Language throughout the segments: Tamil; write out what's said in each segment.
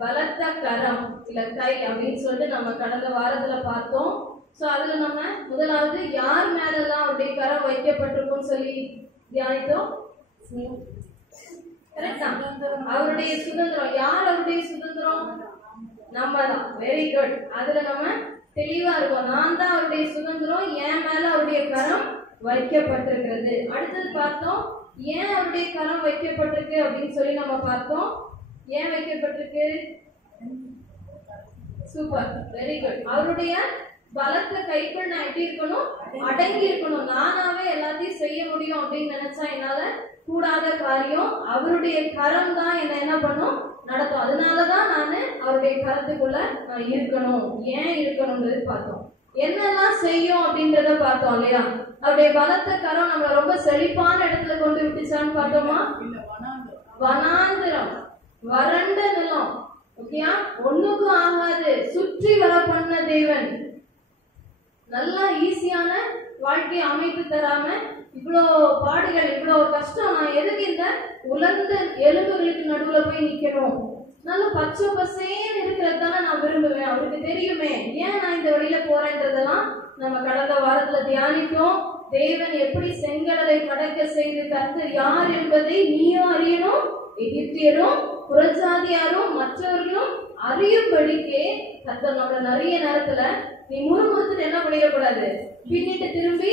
பலத்த கரம் இல்ல கை அப்படின்னு சொல்லிட்டு நம்ம கடந்த வாரத்துல பார்த்தோம். சோ அதுல நம்ம முதலாவது யார் மேலெல்லாம் அவருடைய கரம் வைக்கப்பட்டிருக்கும்னு சொல்லி தியானித்தோம். அவருடைய சுதந்திரம். யார் அவருடைய சுதந்திரம்? நம்ம தான். Very good. அதுல நம்ம தெளிவா இருக்கும். நான் தான் அவருடைய சுதந்திரம், என் மேல அவருடைய கரம் வைக்கப்பட்டிருக்கிறது. அடுத்தது பார்த்தோம் ஏன் அவருடைய கரம் வைக்கப்பட்டிருக்கு அப்படின்னு சொல்லி நம்ம பார்த்தோம். ஏன் வைக்கப்பட்டிருக்கு? Super, very good. அவருடைய பலத்த கைக்குள் நான் எப்படி இருக்கணும்? அடங்கி இருக்கணும். நானாவே எல்லாத்தையும் செய்ய முடியும் அப்படின்னு நினைச்சா என்னால கூடாத காரியம். அவருடைய கரம் தான் என்ன பண்ணும்? நடத்தும். அதனாலதான் நானு அவருடைய கரத்துக்குள்ள இருக்கணும். ஏன் இருக்கணும்ன்றது பார்த்தோம். என்னெல்லாம் செய்யும் அப்படின்றத பார்த்தோம் இல்லையா? அவருடைய பலத்த கரம் நம்மள ரொம்ப செழிப்பான இடத்துல கொண்டு விட்டுச்சான்னு பார்த்தோமா? வனாந்திரம், வறண்ட நிலம், ஓகேயா, ஒண்ணுக்கும் ஆகாது, சுற்றி வர பண்ண தேவன். நல்லா ஈஸியான வாழ்க்கையை அமைத்து தராம இவ்வளோ பாடுகள், இவ்வளோ கஷ்டம், நான் எதுக்கு இந்த உலர்ந்த எலும்புகளுக்கு நடுவுல போய் நிக்கணும்? நல்ல பச்சை பசேன்னு இருக்கிறதான நான் விரும்புவேன். அவருக்கு தெரியுமே ஏன் நான் இந்த வழியில போறேன்றதெல்லாம் நம்ம கடந்த வாரத்துல தியானித்தோம். தேவன் எப்படி செங்கடலை கடக்க செய்து கர்த்தர் யார் என்பதை நீயும் அறியணும், எகிப்தியரும் புறஜாதியாரும் மற்றவர்களும் அறியும்படிக்கே கர்த்தர் நம்மள நிறைய நேரத்துல நீ முறுமுறுத்துட்டு என்ன பண்ணிடக்கூடாது, பின்னிட்டு திரும்பி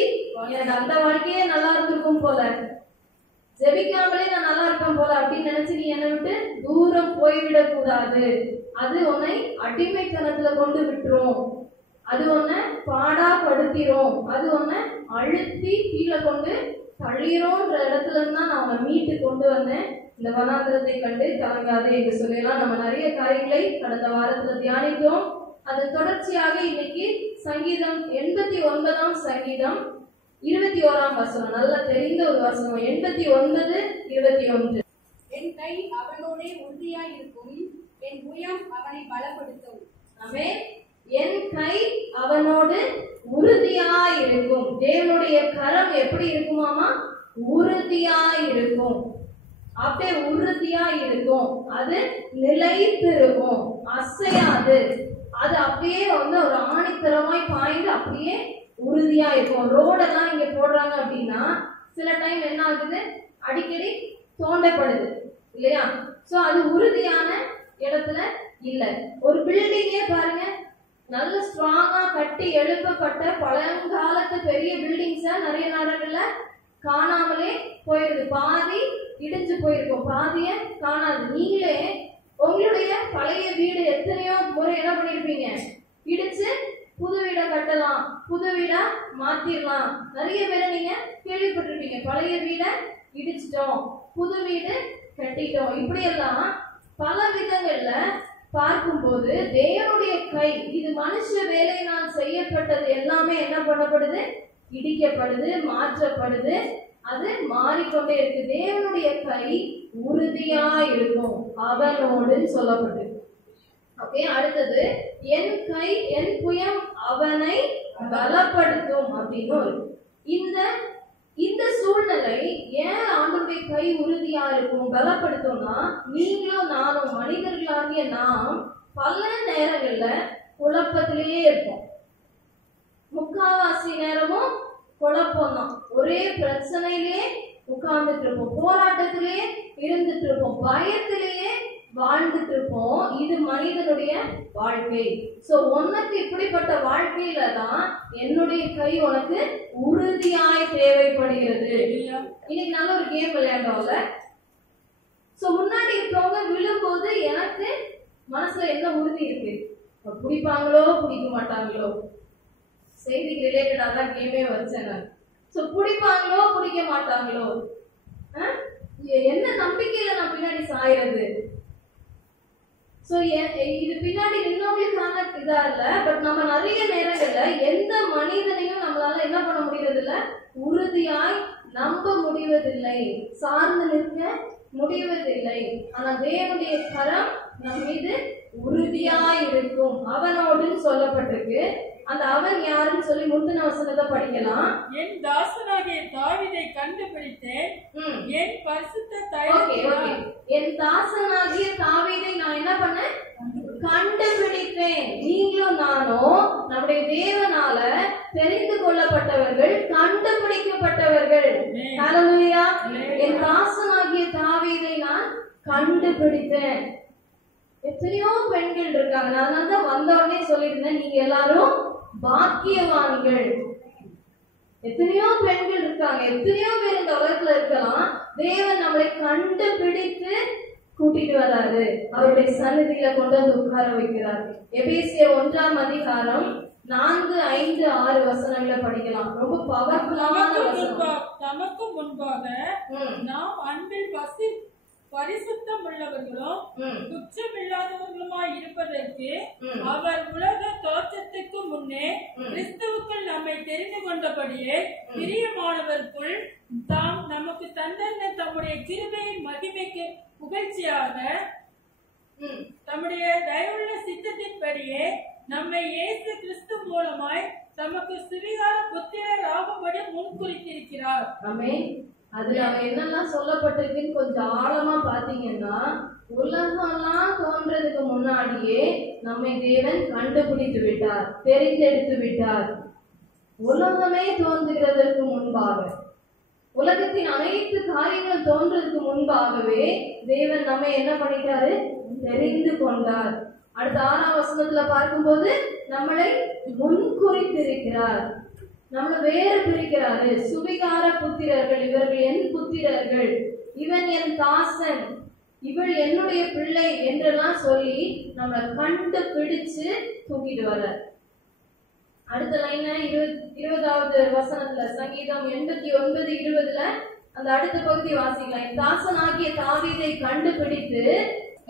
எனக்கு அந்த வாழ்க்கையே நல்லா இருந்திருக்கும் போல, ஜெபிக்காமலே நான் நல்லா இருப்பேன் போல அப்படின்னு நினைச்சு நீ என்னை விட்டு தூரம் போய்விடக் கூடாது. அது உன்னை அடிமைத்தனத்துல கொண்டு விட்டுரும், அது உன்னை பாடாப்படுத்திரும், அது உன்னை அழுத்தி கீழே கொண்டு தள்ளிரோன்ற இடத்துல இருந்தா நான் உன்னை மீட்டு கொண்டு வந்தேன். இந்த வனாந்திரத்தை கண்டு கலங்காதே என்று சொல்லலாம். நம்ம நிறைய காரியங்களை கடந்த வாரத்துல தியானித்தோம். அது தொடர்ச்சியாக இன்னைக்கு சங்கீதம் 89ஆம் சங்கீதம் 21ஆம் வசனம், நல்லா தெரிந்த ஒரு வசனம். 89:21. என் கை அவனோடே உறுதியாய் இருக்கும், என் புயம் அவனை பலப்படுத்தும். ஆமென். என் கை அவனோடு உறுதியாய் இருக்கும். தேவனுடைய கரம் எப்படி இருக்குமாமா? உறுதியாய் இருக்கும். அப்படியே உறுதியாய் இருக்கும். அது நிலைத்து இருக்கும், அசையாது. அது அப்படியே ஒரு ஆணித்தரமாய் பாய்ந்து அப்படியே உறுதியா இருக்கும். ரோடெல்லாம் இங்க போடுறாங்க அப்படின்னா சில டைம் என்ன ஆகுது, அடிக்கடி தோண்டப்படுது இல்லையா? சோ அது உறுதியான இடத்துல இல்ல. ஒரு பில்டிங்கே பாருங்க, நல்ல ஸ்ட்ராங்கா கட்டி எழுப்பப்பட்ட பழங்காலத்து பெரிய பில்டிங்ஸ நிறைய நாடுகள்ல காணாமலே போயிருது. பாதி இடிஞ்சு போயிருக்கும், பாதிய காணாது. நீங்களே உங்களுடைய பழைய வீடு எத்தனையோ முறை என்ன பண்ணிருப்பீங்க, இடிச்சு புது வீடை கட்டலாம், புது வீடா மாத்திரலாம். நிறைய பேரை நீங்க கேள்விப்பட்டிருப்பீங்க, பழைய வீடை இடிச்சிட்டோம், புது வீடு கட்டிட்டோம். இப்படி எல்லாம் பல விதங்கள்ல பார்க்கும்போது தேவனுடைய கை, இது மனுஷ வேலையினால் செய்யப்பட்டது எல்லாமே என்ன பண்ணப்படுது? இடிக்கப்படுது, மாற்றப்படுது, அது மாறிக்கொண்டே இருக்கு. தேவனுடைய கை உறுதியா இருக்கும், அவனோடு சொல்லப்பட்டு. ஓகே, அடுத்தது என் கை என் புயம் அவனை பலப்படுத்தும் அப்படின்னு இந்த இந்த சூழ்நிலை ஏன் ஆண்டவருடைய கை உறுதியா இருக்கும், பலப்படுத்தும்னா, நீங்களும் நானும் மனிதர்களாகிய நாம் பல நேரங்கள்ல குழப்பத்திலேயே இருப்போம். முக்காவாசி நேரமும் குழப்பம் தான். ஒரே பிரச்சனையிலே உட்கார்ந்துட்டு இருப்போம், போராட்டத்திலே இருந்துட்டு இருப்போம், பயத்திலேயே வாழ்ந்துட்டு இருப்போம். இது மனிதனுடைய வாழ்க்கை. சோ உனக்கு இப்படிப்பட்ட வாழ்க்கையில தான் என்னுடைய கை உனக்கு உறுதியாய் தேவைப்படுகிறது. இன்னைக்கு நல்ல ஒரு கேம் விளையாண்டோம்ல. சோ முன்னாடி இருக்கவங்க விழும்போது எனக்கு மனசுல என்ன உறுதி இருக்கு, பிடிப்பாங்களோ பிடிக்க மாட்டாங்களோ, செய்திக்கு ரிலேட்டடா தான் கேமே வச்சேன். சோ பிடிப்பாங்களோ பிடிக்க மாட்டாங்களோ, என்ன நம்பிக்கையில நான் பின்னாடி சாயறது. சோ இது பின்னாடி நின்னவங்களுக்கான இதா இல்ல. பட் நம்ம நிறைய நேரங்கள்ல எந்த மனிதனையும் நம்மளால என்ன பண்ண முடியறது இல்ல, உறுதியாய் நம்ப முடிவதில்லை, சார்ந்து நிற்க முடிவதில்லை. ஆனா தேவனுடைய கரம் நம் மீது உறுதியாய் இருக்கும், அவனோடுன்னு சொல்லப்பட்டிருக்கு. அந்த அவன் யாருன்னு சொல்லி முந்தின வசனத்தை படிக்கலாம். என் தாசனாகிய தாவீதை கண்டுபிடித்தேன், என் பரிசுத்த என் தாசனாகிய தாவீதை நான் என்ன பண்ணேன்? நீங்களும் நானும் நம்முடைய தேவனால தெரிந்து கொள்ளப்பட்டவர்கள், கண்டுபிடிக்கப்பட்டவர்கள். ஹல்லேலூயா. என் தாசனாகிய தாவீதை நான் கண்டுபிடித்தேன். எத்தனையோ பெண்கள் இருக்காங்க. நான் தான் வந்த உடனே சொல்லியிருந்தேன், நீங்க எல்லாரும் பாக்கியவான்கள். எத்தனையோ பெண்கள் இருக்காங்க, எத்தனையோ பேர் இந்த உலகத்துல இருக்கலாம். தேவன் நம்மளை கண்டுபிடித்து கூட்டிட்டு வராரு, அவருடைய சந்நிதியில கொண்டு வந்து உட்கார வைக்கிறார். எபேசியர் 1ஆம் அதிகாரம் 4, 5, 6 வசனங்களை படிக்கலாம். ரொம்ப பவர்ஃபுல்லான வசனம். தமக்கு முன்பாக நாம் அன்பில் பரிசுத்தம் உள்ளவர்களும் குற்றமில்லாதவர்களுமாய் இருப்பதற்கு அவர் உலக தோற்றத்துக்கு முன்னே கிறிஸ்துவுக்குள் நம்மை தெரிந்து கொண்டபடியே பிரியமானவருக்குள் தாம் நமக்கு தந்தன்ன தம்முடைய கிருபையின் மகிமைக்கு புகழ்ச்சியாக தம்முடைய தயவுள்ள சித்தத்தின்படியே நம்மை இயேசு கிறிஸ்து மூலமாய் தமக்கு சுவிகார புத்திரர் ஆகும்படி முன்குறித்திருக்கிறார். ஆமென். அதுல அவன் என்னெல்லாம் சொல்லப்பட்டிருக்குன்னு கொஞ்சம் ஆழமா பாத்தீங்கன்னா, உலகம்லாம் தோன்றதுக்கு முன்னாடியே நம்மை தேவன் கண்டுபிடித்து விட்டார், தெரிந்தெடுத்து விட்டார். உலகமே தோன்றுகிறதற்கு முன்பாக, உலகத்தின் அனைத்து காரியங்கள் தோன்றதுக்கு முன்பாகவே தேவன் நம்மை என்ன பண்ணிட்டாரு? தெரிந்து கொண்டார். அடுத்த 6ஆம் வசனத்துல பார்க்கும்போது நம்மளை முன்குறித்திருக்கிறார், நம்மளை வேறு பிரிக்கிறாரு. சுவிகார புத்திரர்கள், இவர்கள் என் புத்திரர்கள், இவன் என் தாசன், இவள் என்னுடைய பிள்ளை என்றெல்லாம் சொல்லி நம்மளை கண்டுபிடிச்சு தூக்கிட்டு வர. அடுத்த லைன் 20வது வசனத்துல சங்கீதம் 89:20 அந்த அடுத்த பகுதி வாசிக்கலாம். என் தாசனாகிய தாவீதை கண்டுபிடித்து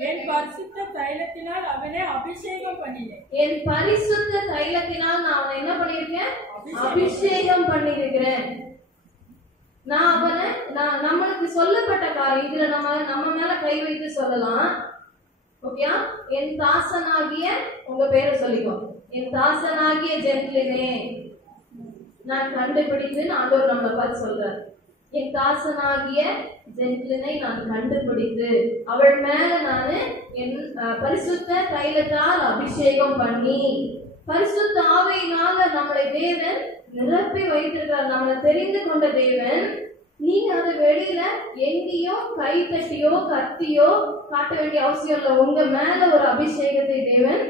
என் பரிசுத்த தைலத்தினால் அவனை அபிஷேகம் பண்ணினேன். என் பரிசுத்த தைலத்தினால் நான் அவனை என்ன பண்ணிருக்கேன்? அபிஷேகம் பண்ணிருக்கிறேன். நான் அவனை நம்மளுக்கு சொல்லப்பட்ட காரியம் இதுல நம்ம மேல கை வைத்து சொல்லலாம். ஓகே, என் தாசனாகிய, உங்க பேரை சொல்லிக்கோ, என் தாசனாகிய ஜென்ட்லினே நான் கண்டுபிடித்து ஆண்டவர் நம்மளை பார்த்து சொல்றார். என் தாசனாகிய ஜென்ட்லினை நான் கண்டுபிடித்து அவள் மேல நானு என் பரிசுத்த தைலத்தால் அபிஷேகம் பண்ணி, பரிசுத்த ஆவியினால நம்மளை தேவன் நிரப்பி வைத்திருக்கிறார். நம்மளை தெரிந்து கொண்ட தேவன். நீங்க அதை வெளியில எங்கேயோ கை தட்டியோ கத்தியோ காட்ட வேண்டிய அவசியம் இல்லை. உங்க மேல ஒரு அபிஷேகத்தை தேவன்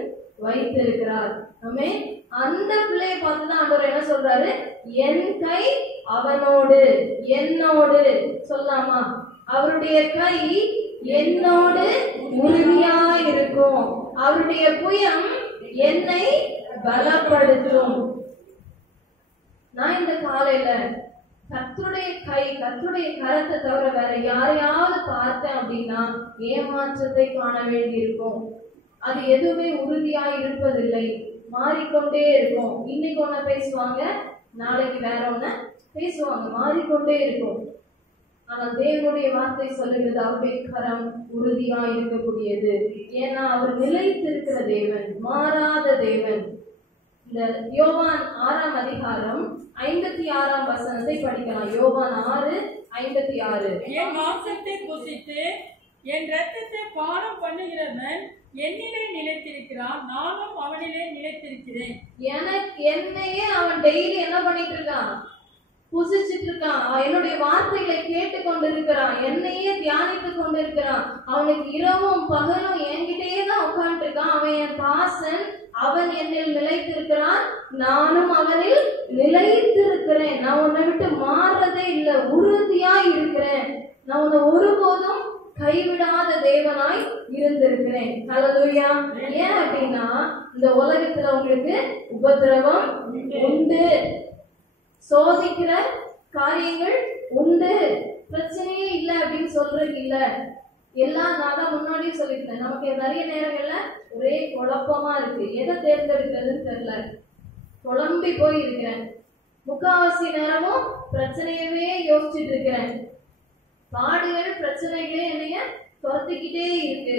வைத்திருக்கிறார். ஆமென். அந்த பிள்ளையை பார்த்துதான் ஆண்டவர் என்ன சொல்றாரு? என் கை அவனோடு, என்னோடு சொல்லாமா? அவருடைய கை என்னோடு உறுதியா இருக்கும், அவருடைய புயம் என்னை பலப்படுத்தும். நான் இந்த காலையில கர்த்தருடைய கை, கர்த்தருடைய கரத்தை தவிர வேற யாரையாவது பார்த்தேன் அப்படின்னா ஏமாற்றத்தை காண வேண்டி இருக்கும். அது எதுவுமே உறுதியா இருப்பதில்லை, மாறிக்கொண்டே இருக்கும். இன்னைக்கு ஒண்ணு பேசுவாங்க, நாளைக்கு வேற ஒண்ணு பேசுவாங்க, மாறிக்கொண்டே இருக்கும். ஆனால் தேவனுடைய வார்த்தை சொல்லுகிறது அவருடைய கரம் உறுதியா இருக்கக்கூடியது. ஏன்னா அவர் நிலைத்திருக்கிற தேவன், மாறாத தேவன். இந்த யோவான் 6ஆம் அதிகாரம் 56ஆம் வசனத்தை படிக்கலாம். யோவான் 6:56. என் மாம்சத்தை புசித்து என் இரத்தத்தை பானம் பண்ணுகிறவன் என்னிலே நிலைத்திருக்கிறான், நானும் அவனிலே நிலைத்திருக்கிறேன். என்னையே அவன் டெய்லி என்ன பண்ணிட்டு இருக்கான்? புசிச்சிட்டு இருக்கான். என்னுடைய வார்த்தைகளை கேட்டு கொண்டிருக்கிறான், என்னையே தியானித்து கொண்டிருக்கிறான். அவனுக்கு இரவும் பகலும் என்கிட்டயே தான் உட்கார்ந்து இருக்கான். அவன் என் தாசன், அவன் என்னில் நிலைத்திருக்கிறான், நானும் அவனில் நிலைத்திருக்கிறேன். நான் உன்னை விட்டு மாறதே இல்லை, உறுதியா இருக்கிறேன். நான் உன்னை ஒருபோதும் கைவிடாத தேவனாய் இருந்திருக்கிறேன். ஹல்லேலூயா. ஏன் அப்படின்னா இந்த உலகத்துல உங்களுக்கு உபத்திரவம் உண்டு, சோதிக்கிற காரியங்கள் உண்டு, பிரச்சனையே இல்லை அப்படின்னு சொல்றது இல்ல. எல்லாம் நான் தான் முன்னாடியே சொல்லியிருந்தேன், நமக்கு நிறைய நேரங்கள்ல ஒரே குழப்பமா இருக்கு, எதை தேர்ந்தெடுக்கிறதுன்னு தெரியல, குழம்பி போய் இருக்கிறேன். முக்காவாசி நேரமும் பிரச்சனையவே யோசிச்சுட்டு இருக்கிறேன். பாடுகள் பிரச்சனைகளே என்னைய துரத்திக்கிட்டே இருக்கு.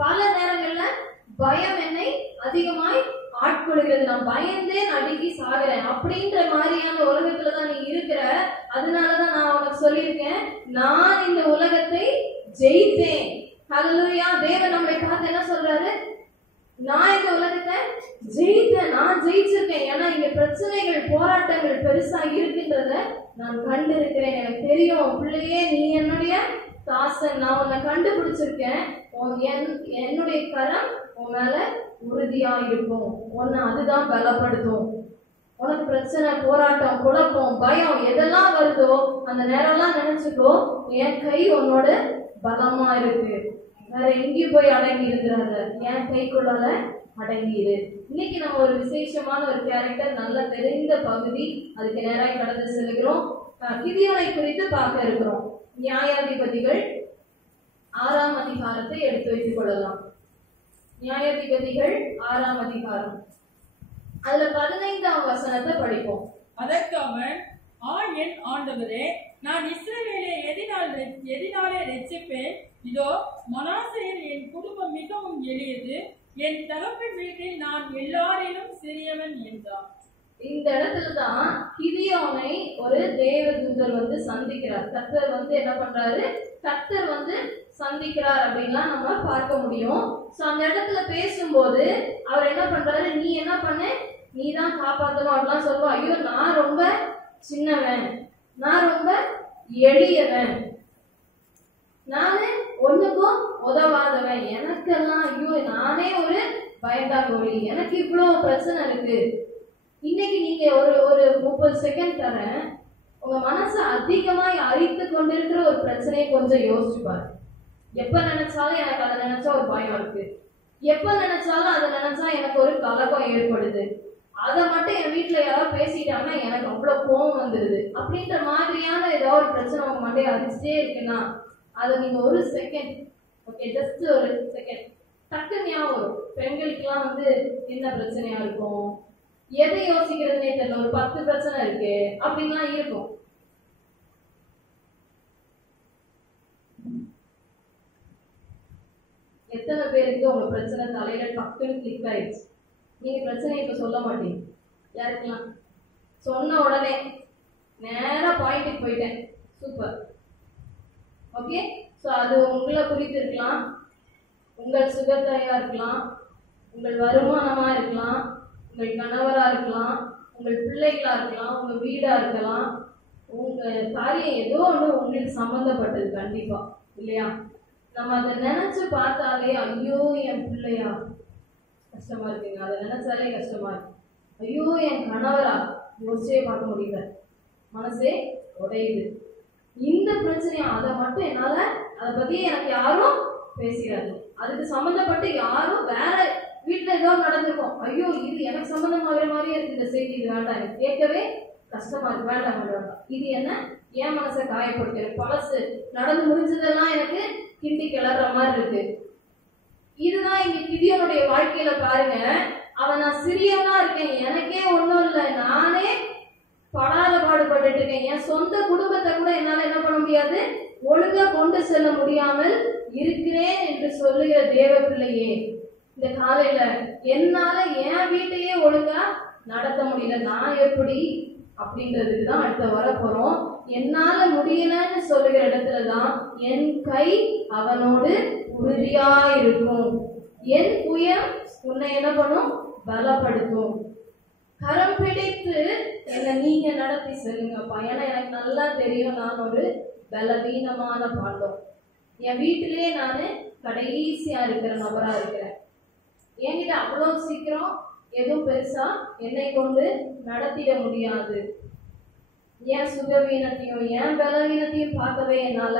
பல நேரங்கள்ல பயம் என்னை அதிகமாய் ஆட்கொள்கிறது. நான் பயந்தே நடுங்கி சாகிறேன் அப்படின்ற மாதிரியான உலகத்துலதான் நீ இருக்கிற. அதனாலதான் நான் உனக்கு சொல்லியிருக்கேன், நான் இந்த உலகத்தை ஜெயித்தேன். ஹல்லேலூயா. தேவன் நம்மளை பார்த்து என்ன சொல்றாரு? நான் இந்த உலகத்தை ஜெயித்தேன், நான் ஜெயிச்சிருக்கேன். ஏன்னா இங்க பிரச்சனைகள் போராட்டங்கள் பெருசா இருக்குன்றத நான் கண்டிருக்கிறேன். எனக்கு தெரியும் பிள்ளையே, நீ என்னுடைய தாசன், நான் உன்னை கண்டுபிடிச்சிருக்கேன். என்னுடைய கரம் உன் மேல உறுதியா இருக்கும், உன்னை அதுதான் பலப்படுத்தும். உனக்கு பிரச்சனை, போராட்டம், குழப்பம், பயம் எதெல்லாம் வருதோ அந்த நேரம்லாம் நினைச்சுக்கோ, என் கை உன்னோட பலமா இருக்கு. வேற எங்கேயும் போய் அடங்கி இருக்கிறாங்க, என் கைக்குள்ளால அடங்கிடு. இன்னைக்கு நம்ம ஒரு விசேஷமான ஒரு கேரக்டர், நல்ல தெரிந்த பகுதி, அதுக்கு நேராக கடந்து செல்கிறோம். கிதியோனை குறித்து பார்க்க இருக்கிறோம். நியாயாதிபதிகள் 6ஆம் அதிகாரத்தை எடுத்து வைத்துக் கொள்ளலாம். நியாயாதிபதிகள் 6ஆம் அதிகாரம், அதுல 15ஆம் வசனத்தை படிப்போம். அதற்கு அவன், என் ஆண்டவரே, நான் இஸ்ரவேலை எதினாலே ரட்சிப்பேன்? இதோ மனாசேயில் என் குடும்பம் மிகவும் எளியது, என் தகப்பன் வீட்டில் நான் எல்லாரிலும் சிறியவன் என்றான். இந்த இடத்துலதான் கிதியோனை ஒரு தேவதூதர் சந்திக்கிறார். கர்த்தர் என்ன பண்றாரு, கர்த்தர் சந்திக்கிறார் அப்படின்லாம் நம்ம பார்க்க முடியும். சோ அந்த இடத்துல பேசும்போது அவர் என்ன பண்றாரு, நீ என்ன பண்ண, நீ தான் காப்பாற்றணும் அப்படிலாம் சொல்லுவா. ஐயோ நான் ரொம்ப சின்னவன், நான் ரொம்ப எளியவன், நானு ஒண்ணுக்கும் உதவாதவன், எனக்கெல்லாம் ஐயோ நானே ஒரு பயந்தாங்கோழி, எனக்கு இவ்வளவு பிரச்சனை இருக்கு. இன்னைக்கு நீங்க ஒரு 30 செகண்ட் தரேன், உங்க மனசை அதிகமாய் அரித்து கொண்டிருக்கிற ஒரு பிரச்சனையை கொஞ்சம் யோசிச்சு பாரு. எப்ப நினைச்சாலும் எனக்கு அதை நினைச்சா ஒரு பயம் இருக்கு, எப்ப நினைச்சாலும் அதை நினைச்சா எனக்கு ஒரு கலக்கம் ஏற்படுது, அதை மட்டும் என் வீட்டுல யாராவது பேசிட்டாங்கன்னா எனக்கு அவ்வளவு கோவம் வந்துடுது அப்படின்ற மாதிரியான ஏதாவது ஒரு பிரச்சனை உங்க மண்டையை அரிச்சிட்டே இருக்குன்னா அதை நீங்க ஒரு செகண்ட், ஓகே ஜஸ்ட் ஒரு செகண்ட் டக்கு ஞாபகம் வரும். பெண்களுக்கெல்லாம் என்ன பிரச்சனையா இருக்கும், எதை யோசிக்கிறதுனே தெரியல, ஒரு 10 பிரச்சனை இருக்கு அப்படின்லாம் இருக்கும். எத்தனை பேருக்கு உங்க பிரச்சனை தலையில டக்குன்னு கிளிக் ஆயிடுச்சு, நீங்க பிரச்சனை இப்ப சொல்ல மாட்டீங்க. யாருக்கெல்லாம் சொன்ன உடனே நேரா பாயிண்ட்டுக்கு போயிட்டேன், சூப்பர், ஓகே. ஸோ அது உங்களை குறித்து இருக்கலாம், உங்கள் சுகத்தையா இருக்கலாம், உங்கள் வருமானமா இருக்கலாம், உங்கள் கணவரா இருக்கலாம், உங்கள் பிள்ளைகளா இருக்கலாம், உங்க வீடா இருக்கலாம், உங்க காரியம் ஏதோ ஒன்று உங்களுக்கு சம்பந்தப்பட்டது கண்டிப்பா இல்லையா. நம்ம அதை நினைச்சு பார்த்தாலே ஐயோ என் பிள்ளையா கஷ்டமா இருக்குங்க, அதை நினைச்சாலே கஷ்டமா இருக்கு. ஐயோ என் கணவரா யோசிச்சே பார்க்க முடியல, மனசே உடையுது. இந்த பிரச்சனையா அதை மட்டும் என்னால, அதை பத்தி எனக்கு யாரும் பேசுறாரு, அதுக்கு சம்பந்தப்பட்டு யாரும் வேற வீட்டுல ஏதோ நடந்திருக்கும், ஐயோ இது எனக்கு சம்பந்தமாகிற மாதிரியே இருக்கு இந்த செய்தி, இது வேண்டாம், எனக்கு கேட்கவே கஷ்டமா இருக்கு, வேண்டாம் வேண்டாம், இது என்ன என் மனசை காயப்படுத்து, பழசு நடந்து முடிஞ்சதெல்லாம் எனக்கு கிண்டி கிளற மாதிரி இருக்கு. இதுதான் இங்க கிதியோனுடைய வாழ்க்கையில பாருங்க, அவன் நான் சிறியவனா இருக்கேன், எனக்கே ஒண்ணும் இல்லை, நானே படாத பாடுபட்டு இருக்கேன், என் சொந்த குடும்பத்தை கூட என்னால என்ன பண்ண முடியாது, ஒழுங்கா கொண்டு செல்ல முடியாமல் இருக்கிறேன் என்று சொல்லுகிற தேவ பிள்ளையே, இந்த காலையில என்னால என் வீட்டையே ஒழுங்கா நடத்த முடியல, நான் எப்படி அப்படின்றதுக்கு தான் அடுத்த வர போறோம். என்னால முடியலன்னு சொல்லுகிற இடத்துலதான் என் கை அவனோடு உறுதியா இருக்கும், என் புயம் உன்னை என்ன பண்ணும், பலப்படுத்தும். கரம் பிடித்து என்னை நீங்க நடத்தி சொல்லுங்கப்பா, ஏன்னா எனக்கு நல்லா தெரியும் நான் ஒரு பலவீனமான பாண்டம், என் வீட்டிலேயே நான் கடைசியா இருக்கிற நபரா இருக்கிறேன், என்கிட்ட அவ்வளவு சீக்கிரம் எதுவும் பெருசா என்னை கொண்டு நடத்திட முடியாது, என் சுகவீனத்தையும் என் பலவீனத்தையும் பார்க்கவே என்னால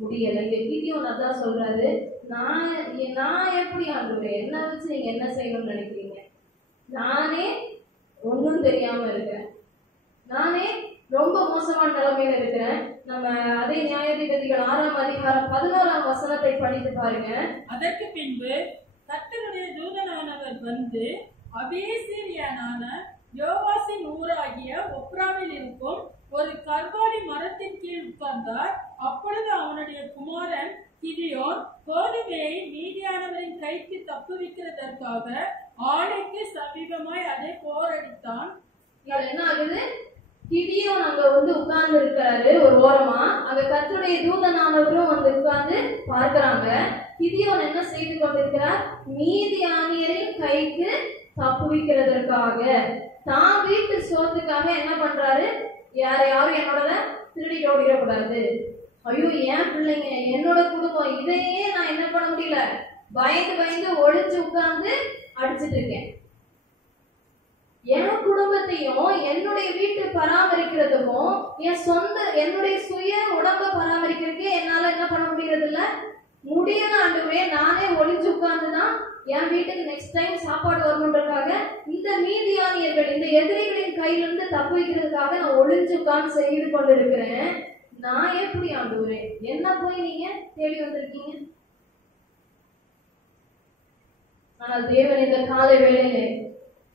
முடியலை. இங்க கிதியோன் அதான் சொல்றாரு, நான் எப்படி ஆண்டுறேன், என்ன வச்சு நீங்க என்ன செய்யணும்னு நினைக்கிறீங்க, நானே ஒன்றும் தெரியாம இருக்கிறேன், நானே ரொம்ப மோசமான நிலைமையில இருக்கிறேன். நம்ம அதே நியாயாதிபதிகள் 6ஆம் அதிகாரம் 11ஆம் வசனத்தை படித்து பாருங்க. அதற்கு பின்பு கர்த்தருடைய தூதனானவர் வந்து அபேசீரியனான யோவாசின் ஊராகிய ஒப்ராவில் இருக்கும் ஒரு கர்வாலி மரத்தின் கீழ் உட்கார்ந்தார். அப்பொழுது அவனுடைய குமாரன் கிதியோன் கோதுமையை மீதியானவரின் கைக்கு தப்புவிக்கிறதற்காக ஆலைக்கு சமீபமாய் அதை போரடித்தான். என்ன ஆகுது, கிதியோன் அங்க வந்து உட்கார்ந்து இருக்காரு ஒரு ஓரமா. அங்க கர்த்தருடைய தூதனானவரும் வந்து உட்கார்ந்து பார்க்கிறாங்க. கிதியோன் என்ன செய்து கொண்டிருக்கிறார்? மீதியானியரின் கைக்கு தப்புவிக்கிறதற்காக, தான் வீட்டு சோத்துக்காக என்ன பண்றாரு? யாரும் என்னோட திருடிட்டு ஓடிடக்கூடாது, ஐயோ என் பிள்ளைங்க என்னோட குடும்பம், இதையே நான் என்ன பண்ண முடியல, பயந்து பயந்து ஒளிச்சு உட்கார்ந்து அடிச்சுட்டு இருக்கேன். என் குடும்பத்தையும் என்னுடைய வீட்டு பராமரிக்கிறதுக்கும் என்னுடைய சுய உடம்ப பராமரிக்கிறதுக்கே என்னால என்ன பண்ண முடியறது இல்ல, முடியல ஆண்டவரே. நானே ஒளிஞ்சு உட்கார்ந்துதான் என் வீட்டுக்கு நெக்ஸ்ட் டைம் சாப்பாடு வரணுன்றதுக்காக, இந்த மீதியானியர்கள் இந்த எதிரிகளின் கையிலிருந்து தப்பு வைக்கிறதுக்காக நான் ஒளிஞ்சு உட்கார்ந்து செய்து கொண்டு இருக்கிறேன். நான் எப்படி ஆண்டவரே என்ன போய் நீங்க தேடி வந்திருக்கீங்க? ஆனால் தேவன் இந்த காலை வேளையிலே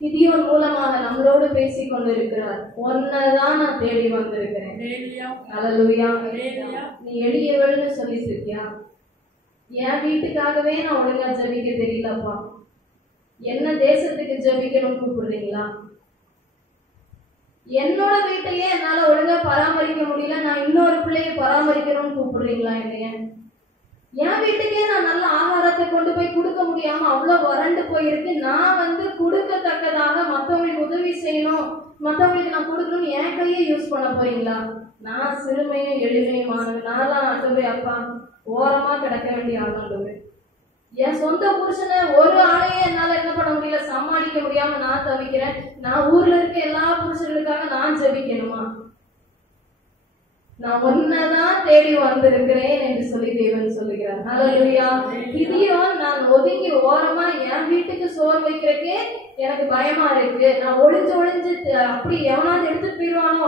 கிதியோன் மூலமாக நம்மளோடு பேசிக் கொண்டிருக்கிறார். ஒன்னதான் நான் தேடி வந்திருக்கிறேன். அல்லேலூயா. நீ எளியவள்னு சொல்லிட்டு இருக்கியா? என் வீட்டுக்காகவே நான் ஒழுங்கா ஜெபிக்க தெரியலப்பா, என்ன தேசத்துக்கு ஜெபிக்கணும்னு கூப்பிடுறீங்களா? என்னோட வீட்டையே என்னால ஒழுங்கா பராமரிக்க முடியல, நான் இன்னொரு பிள்ளைய பராமரிக்கணும்னு கூப்பிடுறீங்களா என்னைய? என் வீட்டுக்கே நான் நல்ல ஆகாரத்தை கொண்டு போய் கொடுக்க முடியாம அவ்வளவு வறண்டு போயிருக்கு. நான் வந்து கொடுக்கத்தக்கதாக மற்றவங்களுக்கு உதவி செய்யணும், மற்றவங்களுக்கு நான் கொடுக்கணும்னு என் கையை யூஸ் பண்ண போறீங்களா? நான் சிறுமையும் எளிமையுமானது. நான் தான் ஆண்டவரே அப்பா ஓரமா கிடக்க வேண்டிய ஆண்டவரே. என் சொந்த புருஷனை ஒரு ஆளையே என்னால என்ன பண்ண முடியல, சமாளிக்க முடியாம நான் தவிக்கிறேன். நான் ஊர்ல இருக்க எல்லா புருஷர்களுக்காக நான் ஜெபிக்கணுமா? நான் ஒன்னதான் தேடி வந்திருக்கிறேன் என்று சொல்லி தேவன் சொல்லுகிறார். அல்லேலூயா. கிதியோன் நான் ஒதுங்கி ஓரமா என் வீட்டுக்கு சோறு வைக்கிறதுக்கே எனக்கு பயமா இருக்கு, நான் ஒளிஞ்சு அப்படி எவனாவது எடுத்துட்டு போயிடுவானோ,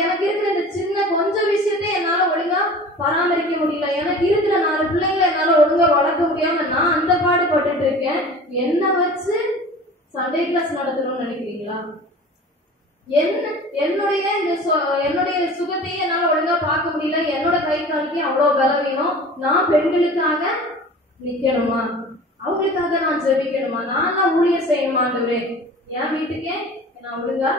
எனக்கு இருக்கிற இந்த சின்ன கொஞ்சம் விஷயத்தையும் என்னால ஒழுங்கா பராமரிக்க முடியல, எனக்கு இருக்கிற 4 பிள்ளைங்களை என்னால ஒழுங்கா வளர்க்க முடியாம நான் அந்த பாடுபட்டு இருக்கேன். என்ன வச்சு சண்டே கிளாஸ் நடத்தணும்னு நினைக்கிறீங்களா? என்னுடைய சுகத்தையே என்னால ஒழுங்கா பார்க்க முடியல, என்னோட கை காலுக்கே அவ்வளவு பலவீனம். நான் பெண்களுக்காக நிக்கணுமா? அவங்களுக்காக நான் ஜெபிக்கணுமா? நான் தான் ஊழியர் செய்யணுமா? ஆண்டவரே என் வீட்டுக்கே நான் ஒழுங்கா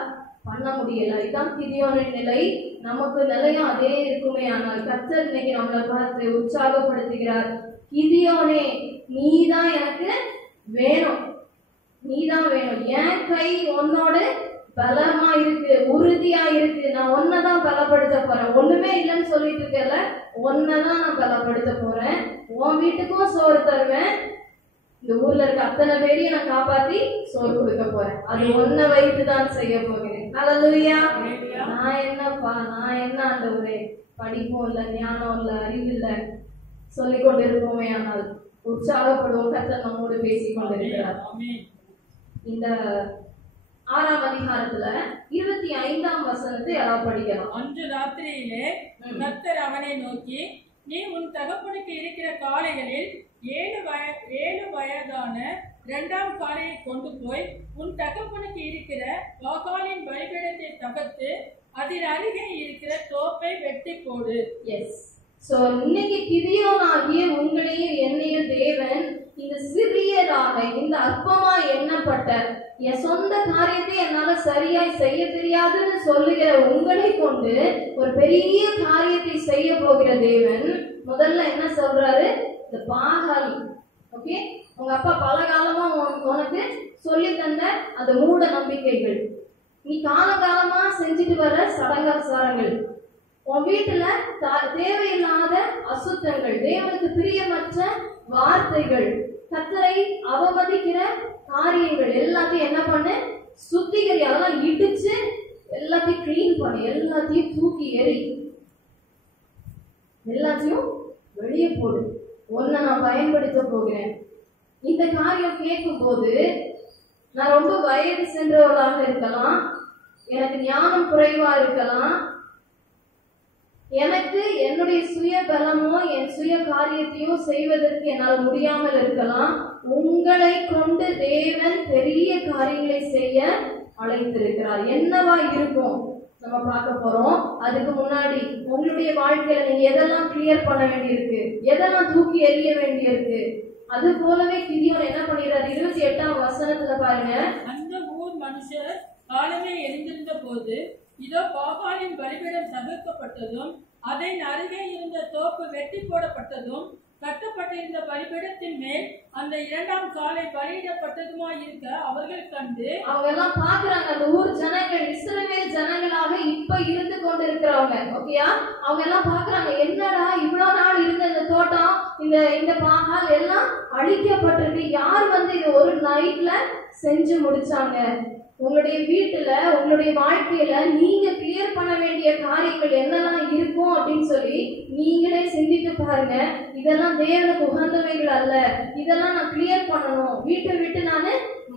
பண்ண முடியல. இதுதான் கிதியோனின் நிலை. நமக்கு நிலையும் அதே இருக்குமே. ஆனால் கர்த்தர் இன்னைக்கு நம்மளை பார்த்து உற்சாகப்படுத்துகிறார். கிதியோனே நீதான் எனக்கு வேணும், நீதான் வேணும். என் கை உன்னோட பலமா இருக்கு, உறுதியா இருக்கு. நான் ஒன்னதான் பலப்படுத்த போறேன். ஒண்ணுமே இல்லைன்னு சொல்லிட்டு இருக்கல, ஒன்னதான் நான் பலப்படுத்த போறேன். உன் வீட்டுக்கும் சோறு தருவேன், இந்த ஊர்ல இருக்க அத்தனை பேரையும் நான் காப்பாத்தி சோறு கொடுக்க போறேன். அது ஒன்ன வைத்து தான் செய்ய போகிறேன். அல்லேலூயா. நான் என்னப்பா, நான் என்ன ஆண்டவரே, படிப்பும் இல்ல, ஞானம் இல்ல, அறிவு இல்ல, சொல்லிக் கொண்டிருப்போமே. ஆனால் உற்சாகப்படுவோம். கர்த்தர் நம்மோடு பேசிக் கொண்டிருக்கிறார். இந்த 6ஆம் அதிகாரத்துல 25ஆம் வசனத்தை யாராவது படிக்கலாம். அன்று ராத்திரியிலே கர்த்தர் அவனை நோக்கி, நீ உன் தகப்பனுக்கு இருக்கிற காளைகளில் 7 வயதான 2ஆம் காளையை கொண்டு போய் உன் தகப்பனுக்கு இருக்கிற வாகாலின் பலிபீடத்தை தகர்த்து அதில் அருகே இருக்கிற தோப்பை வெட்டி போடு. எஸ். சோ இன்னைக்கு கிதியோனாகிய உங்களையும் என்னையும் தேவன் இந்த சிறியதாக, இந்த அற்பமா எண்ணப்பட்ட, என் சொந்த காரியத்தை என்னால சரியாய் செய்ய தெரியாதுன்னு சொல்லுகிற உங்களை கொண்டு ஒரு பெரிய காரியத்தை செய்ய போகிற தேவன் முதல்ல என்ன சொல்றாரு? இந்த பாகால், ஓகே, உங்க அப்பா பல காலமா உனக்கு சொல்லி தந்த அந்த மூட நம்பிக்கைகள், நீ காலகாலமா செஞ்சுட்டு வர சடங்காச்சாரங்கள், உன் வீட்டுல தேவையில்லாத அசுத்தங்கள், தேவனுக்கு பிரியமற்ற வார்த்தைகள், கர்த்தரை அவமதிக்கிற காரியங்கள் எல்லாத்தையும் என்ன பண்ணு? சுத்திகரி. அதெல்லாம் இடிச்சு எல்லாத்தையும் கிளீன் பண்ணு, எல்லாத்தையும் தூக்கி எறி, எல்லாத்தையும் வெளியே போடு. ஒன்ன நான் பயன்படுத்த போகிறேன். இந்த காரியம் கேட்கும் போது நான் ரொம்ப வயது சென்றவர்களாக இருக்கலாம், எனக்கு ஞானம் குறைவா இருக்கலாம், எனக்கு என்னுடைய சுய பலமோ என் சுய காரியத்தையோ செய்வதற்கு என்னால் முடியாமல் இருக்கலாம். உங்களை கொண்டு தேவன் பெரிய காரியங்களை செய்ய அழைத்திருக்கிறார். என்னவா இருக்கும் நம்ம பார்க்க போறோம். அதுக்கு முன்னாடி உங்களுடைய வாழ்க்கையில நீங்க எதெல்லாம் கிளியர் பண்ண வேண்டியிருக்கு, எதெல்லாம் தூக்கி எறிய வேண்டியிருக்கு. அது போலவே கிதியோன் என்ன பண்ணிடுறாரு? 28ஆம் வசனத்துல பாருங்க. அந்த ஊர் மனுஷர் காலமே எழுந்திருந்த போது இதோ பாகாலின் பலிபீடம் தகர்க்கப்பட்டதும் அதன் அருகே இருந்த தோப்பு வெட்டி போடப்பட்டதும் கட்டப்பட்டிருந்த பலிபீடத்தின் மேல் அந்த இரண்டாம் காலை பலியிடப்பட்டதுமாய் இருக்க அவர்கள் கண்டு அவங்க எல்லாம் பாக்குறாங்க. அந்த ஊர் ஜனங்கள் இஸ்ரவேல் ஜனங்களாக இப்ப இருந்து கொண்டு இருக்கிறவங்க, ஓகேயா, அவங்க எல்லாம் பாக்குறாங்க, என்னடா இவ்வளவு நாள் இருந்த இந்த தோட்டம், இந்த பாகால் எல்லாம் அழிக்கப்பட்டிருக்கு. யார் வந்து இது ஒரு நைட்ல செஞ்சு முடிச்சாங்க? உங்களுடைய வீட்டுல உங்களுடைய வாழ்க்கையில நீங்க கிளியர் பண்ண வேண்டிய காரியங்கள் என்னெல்லாம் இருக்கும் அப்படின்னு சொல்லி நீங்களே சிந்தித்து பாருங்க. இதெல்லாம் தேவனுக்கு உகந்தவைகள் அல்ல, இதெல்லாம் நான் கிளியர் பண்ணணும், வீட்டை விட்டு நான்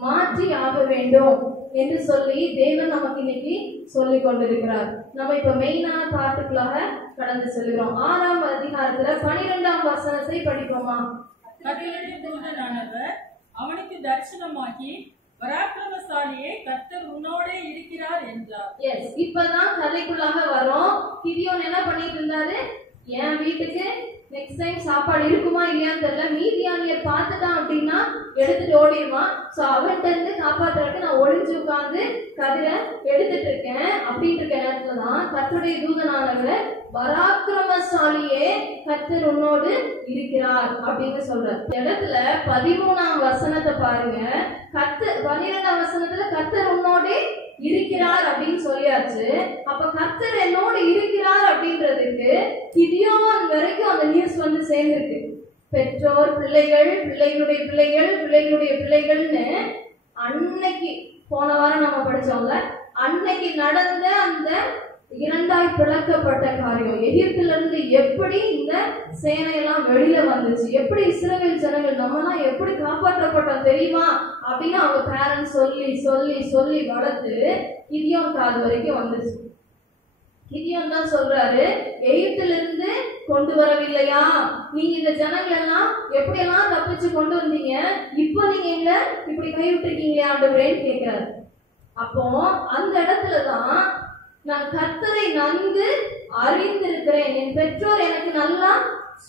மாற்றி ஆக வேண்டும் என்று சொல்லி தேவன் நமக்கு இன்னைக்கு சொல்லி கொண்டிருக்கிறார். நம்ம இப்ப மெயினான பாட்டுகளாக கடந்து செல்கிறோம். 6ஆம் அதிகாரத்துல 12ஆம் வசனத்தை படிப்போமா? கர்த்தருடைய தூதனானவர் அவனுக்கு தரிசனமாகி பராக்கிரமசாலியே கர்த்தர் உன்னோடே இருக்கிறார் என்றார். எஸ், இப்பதான் கதைக்குள்ளாக வரோம். கிதியோன் என்ன பண்ணிட்டு இருந்தாரு? என் வீட்டுக்கு நெக்ஸ்ட் டைம் சாப்பாடு இருக்குமா இல்லையான்னு தெரியல, மீதியானியர் பார்த்துட்டான் அப்படின்னா எடுத்துட்டு ஓடிடுவான். சோ அவர்கிட்ட இருந்து காப்பாத்துறதுக்கு நான் ஒளிஞ்சு உட்கார்ந்து கதிரை எடுத்துட்டு இருக்கேன். அப்படின்னு இருக்க நேரத்துலதான் கர்த்தருடைய தூதனானவர் பராக்கிரமசாலியே கர்த்தர் உன்னோடு இருக்கிறார் அப்படின்னு சொல்றார். இடத்துல 13ஆம் வசனத்தை பாருங்க. 12ஆம் வசனத்துல கர்த்தர் உன்னோடு இருக்கிறார் அப்படின்னு சொல்லியாச்சு. அப்ப கர்த்தர் என்னோடு இருக்கிறார் அப்படின்றதுக்கு கிதியோன் வரைக்கும் அந்த நியூஸ் வந்து சேர்ந்திருக்கு. பெற்றோர், பிள்ளைகள், பிள்ளைகளுடைய பிள்ளைகள், பிள்ளைகளுடைய பிள்ளைகள்னு அன்னைக்கு போன வாரம் நம்ம படிச்சோம்ல, அன்னைக்கு நடந்த அந்த இரண்டாய் பிளக்கப்பட்ட காரியம், எகிப்துல இருந்து எப்படி இந்த சேனையெல்லாம் வெளியில வந்துச்சு, எப்படி இஸ்ரவேல் ஜனங்கள் நம்மலாம் எப்படி காப்பாற்றப்பட்டோம் தெரியுமா அப்படின்னு அவங்க பேரண்ட்ஸ் சொல்லி சொல்லி சொல்லி வளர்த்து கிதியோன் காது வரைக்கும் வந்துச்சு. கிதியோன் தான் சொல்றாரு, எகிப்துல இருந்து கொண்டு வரவில்லையா, நீங்க இந்த ஜனங்கள் எல்லாம் எப்படி எல்லாம் தப்பிச்சு கொண்டு வந்தீங்க, இப்போ நீங்க எங்க இப்படி கைவிட்டிருக்கீங்களா ஆண்டவரேன்னு கேட்கிறாரு. அப்போ அந்த இடத்துலதான் நான் கர்த்தரை நன்கு அறிந்திருக்கிறேன், என் பெற்றோர் எனக்கு நல்லா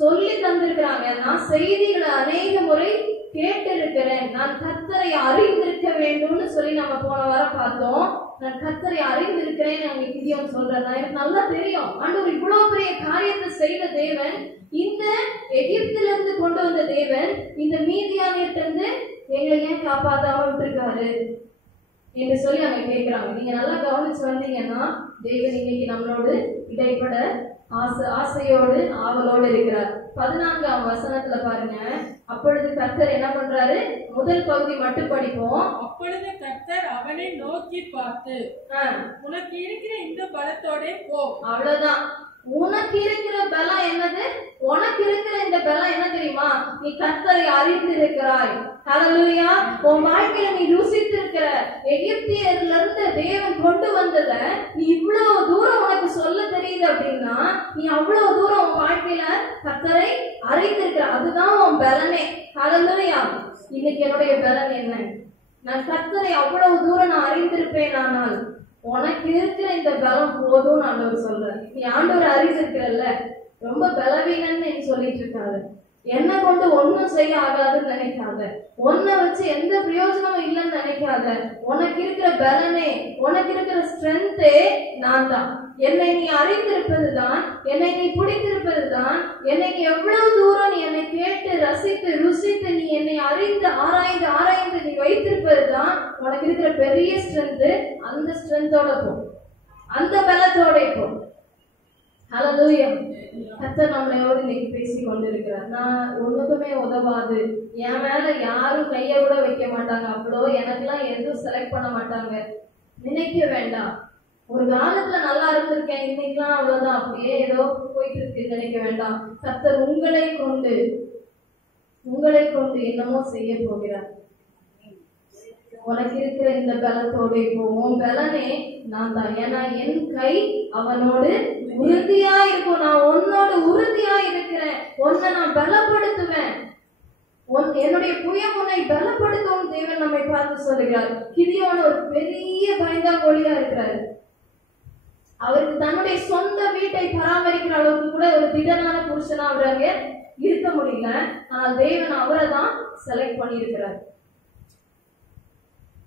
சொல்லி தந்திருக்கிறாங்க, நான் செய்திகளை அநேக முறை கேட்டிருக்கிறேன், நான் கர்த்தரை அறிந்திருக்க வேண்டும்னு சொல்லி நம்ம போன வாரம் பார்த்தோம். நான் கர்த்தரை அறிந்திருக்கிறேன் அவங்க கிதியோன் சொல்றேன். எனக்கு நல்லா தெரியும் ஆண்டவர் இவ்வளவு பெரிய காரியத்தை செய்த தேவன், இந்த எகிப்துல இருந்து கொண்டு வந்த தேவன், இந்த மீதியானிட்ட இருந்து எங்களை ஏன் காப்பாத்தாம விட்டுருக்காரு என்று சொல்லி அவங்க கேட்கிறாங்க. நீங்க நல்லா கவனிச்சு வந்தீங்கன்னா தேவன் இன்னைக்கு நம்மளோடு இடைப்பட ஆசையோடு ஆவலோடு இருக்கிறார். 14ஆம் வசனத்துல பாருங்க. அப்பொழுது கர்த்தர் என்ன பண்றாரு? முதல் பகுதி மட்டும் படிப்போம். அப்பொழுது கர்த்தர் அவனை நோக்கி பார்த்து, உனக்கு இருக்கிற இந்த பலத்தோட போ. அவ்வளவுதான். உனக்கு இருக்கிற பலம் என்னது? உனக்கு இருக்கிற இந்த பலம் என்ன தெரியுமா? நீ கர்த்தரை அறிந்திருக்கிறாய். ஹல்லேலூயா. உன் வாழ்க்கையில நீ ருசித்திருக்கிற எகிப்தியர்ல இருந்து தேவன் கொண்டு வந்தத நீ இவ்வளவு தூரம் உனக்கு சொல்ல தெரியுது அப்படின்னா நீ அவ்வளவு தூரம் உன் வாழ்க்கையில கர்த்தரை அறிந்திருக்கிற, அதுதான் உன் பலனே. ஹல்லேலூயா. இன்னைக்கு என்னுடைய பலன் என்ன? நான் கர்த்தரை அவ்வளவு தூரம் நான் அறிந்திருப்பேன். ஆனால் உனக்கு இருக்கிற இந்த பலம் போதும் ஆண்டவர் சொல்றாரு. நீ ஆண்டவர் அறிந்திருக்கிறல்ல, ரொம்ப பலவீனன்னு நீ சொல்லிட்டு இருக்காரு. என்ன கொண்டு ஒன்னும் செய்ய ஆகாதுன்னு நினைக்காத, ஒன்ன வச்சு எந்த பிரயோஜனமும் இல்லைன்னு நினைக்காத. உனக்கு இருக்கிற பலனே, உனக்கு இருக்கிற ஸ்ட்ரென்த்தே நான் தான். என்னை நீ அறிந்திருப்பதுதான், என்னை நீ பிடித்திருப்பதுதான், என்னை நீ எவ்வளவு தூரம் நீ என்னை கேட்டு ரசித்து ருசித்து நீ என்னை அறிந்து ஆராய்ந்து ஆராய்ந்து நீ வைத்திருப்பதுதான் உனக்கு இருக்கிற பெரிய ஸ்ட்ரென்த். அந்த ஸ்ட்ரென்த்தோட போ, அந்த பலத்தோட போ. ஹல்லேலூயா. கர்த்தர் நம்மளோடு இன்னைக்கு பேசி கொண்டிருக்கிறார். நான் ஒண்ணுக்குமே உதவாது, என் மேல யாரும் கைய கூட வைக்க மாட்டாங்க, அவ்வளோ எனக்கெல்லாம் எதுவும் செலக்ட் பண்ண மாட்டாங்க நினைக்க வேண்டாம். ஒரு காலத்துல நல்லா இருந்திருக்கேன், இன்னைக்கெல்லாம் அவ்வளவுதான், அப்படியே ஏதோ போயிட்டு இருக்கு நினைக்க வேண்டாம். கர்த்தர் உங்களை கொண்டு என்னமோ செய்ய போகிறார். உனக்கு இருக்கிற இந்த பலத்தோட இப்போ உன் பலனே நான் தான். ஏன்னா என் கை அவனோடு உறுதியா இருக்கும். நான் உன்னோடு உறுதியா இருக்கிறேன், உன்னை நான் பலப்படுத்துவேன், என்னுடைய புயம் உன்னை பலப்படுத்தும் தேவன் நம்மை பார்த்து சொல்லுகிறார். கிதியோன் ஒரு பெரிய பயந்தாங்கோலியா இருக்கிறாரு. அவருக்கு தன்னுடைய சொந்த வீட்டை பராமரிக்கிற அளவுக்கு கூட ஒரு திடனான புருஷனா அவர் அங்க இருக்க முடியல. ஆனால் தேவன் அவரை தான் செலக்ட் பண்ணியிருக்கிறார்.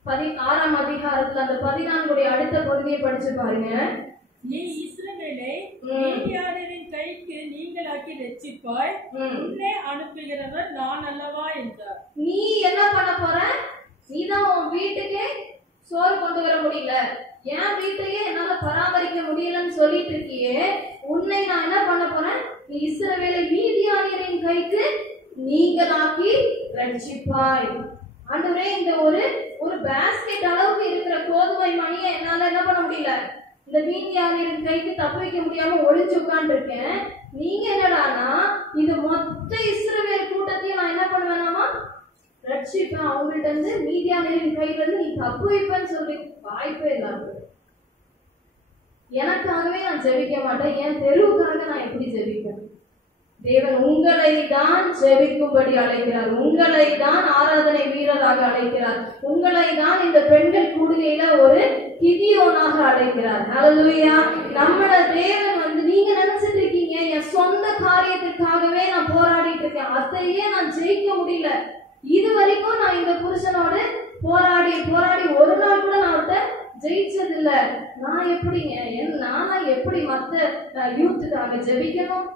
6ஆம் அதிகாரத்துல அந்த 14 அடுத்த பகுதியை படிச்சு பாருங்க. நீ இஸ்ரவேலை மீதியானியரின் கைக்கு நீங்களாக்கி ரட்சிப்பாய், உன்னை அனுப்புகிறவர் நான் அல்லவா என்றார். நீ என்ன பண்ண போற? நீதான் உன் வீட்டுக்கே சோறு கொண்டு வர முடியல, என் வீட்டையே என்னால பராமரிக்க முடியலன்னு சொல்லிட்டு இருக்கியே, உன்னை நான் என்ன பண்ண போறேன்? நீ இஸ்ரவேலை மீதியானியரின் கைக்கு நீங்களாக்கி ரட்சிப்பாய். ஆண்டவரே, இந்த ஒரு பாஸ்கெட் அளவுக்கு இருக்கிற கோதுமை மணியை என்னால என்ன பண்ண முடியல, இந்த மீதியானியரின் கைக்கு தப்பு வைக்க முடியாம ஒளிஞ்சு உட்கார்ந்து இருக்கேன். நீங்க என்னடானா இந்த மொத்த இஸ்ரவேல் கூட்டத்தையும் நான் என்ன பண்ணுவேனாமா ரட்சிப்பேன், அவங்கள்ட்ட இருந்து மீதியானியரின் கையில இருந்து நீ தப்பு வைப்பேன்னு சொல்லி வாய்ப்பே இல்லாது. எனக்காகவே நான் ஜெபிக்க மாட்டேன், என் தெருவுக்காக நான் எப்படி ஜெபிப்பேன்? தேவன் உங்களை தான் ஜெபிக்கும்படி அழைக்கிறார், உங்களை தான் ஆராதனை வீரராக அழைக்கிறார், உங்களை தான் இந்த பெண்கள் கூடுகையில ஒரு கிதியோனாக அழைக்கிறார். ஹல்லேலூயா. நம்மள தேவன் நீங்க நினைச்சிட்டு இருக்கீங்க என் சொந்த காரியத்திற்காகவே நான் போராடிட்டு இருக்கேன், அதையே நான் ஜெயிக்க முடியல, இது வரைக்கும் நான் இந்த புருஷனோட போராடி போராடி ஒரு நாள் கூட நான் அவர்கிட்ட ஜெயிச்சது இல்ல. நான் எப்படிங்க, நானா எப்படி மத்த யூத்துக்காக ஜெபிக்கணும்?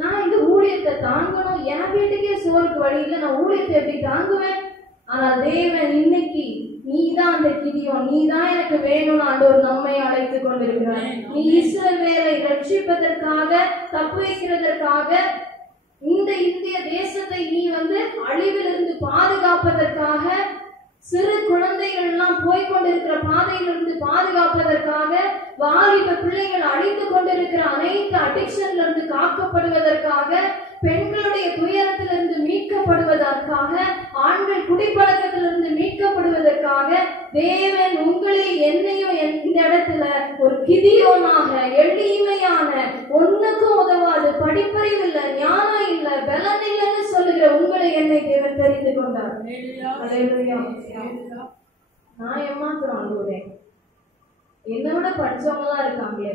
நான் இந்த ஊழியத்தை தாங்கணும், என் வீட்டுக்கே சோறுக்கு வழி இல்லை, நான் ஊழியத்தை எப்படி தாங்குவேன்? ஆனா தேவன் இன்னைக்கு நீதான் அந்த கிதியோன், நீதான் எனக்கு வேணும்னு ஆண்டவர் நம்மை அழைத்து கொண்டிருக்கிறார். நீ இஸ்ரவேலை ரட்சிப்பதற்காக, தப்பு வைக்கிறதற்காக, இந்த இந்திய தேசத்தை நீ அழிவிலிருந்து பாதுகாப்பதற்காக, சிறு குழந்தைகள் எல்லாம் போய்கொண்டிருக்கிற பாதையிலிருந்து பாதுகாப்பதற்காக, வாலிப பிள்ளைகள் அழிந்து கொண்டிருக்கிற அனைத்து அடிக்ஷன்ல இருந்து காக்கப்படுவதற்காக, பெண்களுடைய துயரத்திலிருந்து மீட்கப்படுவதற்காக, ஆண்கள் குடிப்பழக்கத்திலிருந்து மீட்கப்படுவதற்காக தேவன் உங்களை என்னையும் இந்த இடத்துல ஒரு கிதியோனாக, எளிமையான, ஒண்ணுக்கும் உதவாது, படிப்பறிவு இல்ல, ஞானம் இல்ல, பலன் இல்லைன்னு சொல்லுகிற உங்களை என்னை தேவன் தெரிந்து கொண்டார். நான் ஏமாத்துறோம் ஆண்டவரே, என்னை விட படிச்சவங்க எல்லாம் இருக்காங்களே,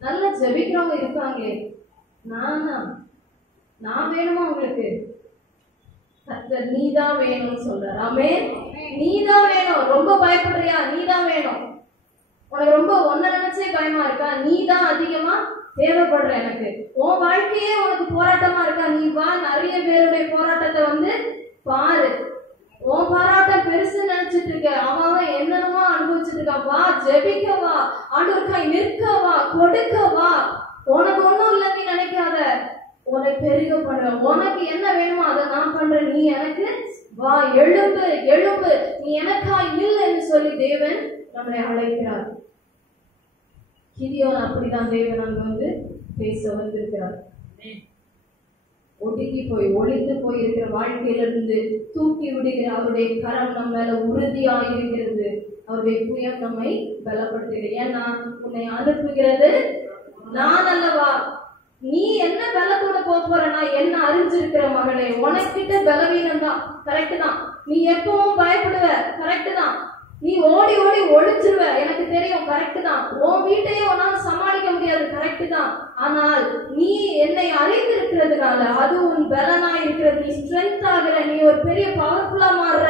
நல்லா ஜெபிக்கிறவங்க இருக்காங்களே, நான் வேணுமா உங்களுக்கு? கர்த்தர் நீதான் வேணும்னு சொல்றார். ஆமென். நீதான் வேணும். ரொம்ப பயப்படுறியா? நீதான் வேணும். உனக்கு ரொம்ப ஒன்ன நினைச்சே பயமா இருக்கா? நீதான் அதிகமா தேவைப்படுற. எனக்கு உன் வாழ்க்கையே உனக்கு போராட்டமா இருக்கா? நீ வா, நிறைய பேருடைய போராட்டத்தை பாரு. உன் போராட்டம் பெருசு நினைச்சிட்டு இருக்க, அவன் என்னென்னமோ அனுபவிச்சுட்டு இருக்கான். வா, ஜெபிக்க வா, ஆண்டவருக்காய் நிற்க வா, கொடுக்க வா. உனக்கு ஒண்ணும் இல்லைன்னு நினைக்காத, உனக்கு பெருக பண்றேன், உனக்கு என்ன வேணுமோ அதை நான் பண்றேன், நீ எனக்கு வா, எழும்பு எழும்பு, நீ எனக்காய் இல்லைன்னு சொல்லி தேவன் நம்மளை அழைக்கிறார். கிதியோன் அப்படிதான் தேவன் அங்க பேச வந்திருக்கிறார். ஒடுங்கி போய் ஒளிந்து போய் இருக்கிற வாழ்க்கையிலிருந்து தூக்கி விடுகிற அவருடைய கரம் நம்ம மேல உறுதியாக இருக்கிறது. அவருடைய புயம் நம்மை பலப்படுத்துகிறது. ஏன்னா உன்னை அனுப்புகிறது நான் அல்லவா? நீ என்ன பலத்தோட போறனா? என்ன அறிஞ்சிருக்கிற மகளே, உனக்கிட்ட பலவீனம் தான், கரெக்ட் தான். நீ எப்பவும் பயப்படுவ, கரெக்ட் தான். நீ ஓடி ஓடி ஒழிச்சிருவ, எனக்கு தெரியும், கரெக்ட் தான். உன் வீட்டையே உன்னால சமாளிக்க முடியாது, கரெக்ட் தான். ஆனால் நீ என்னை அறிந்திருக்கிறதுனால அது உன் பலனா இருக்கிறது. நீ ஸ்ட்ரென்த் ஆகுற, நீ ஒரு பெரிய பவர்ஃபுல்லா மாறுற.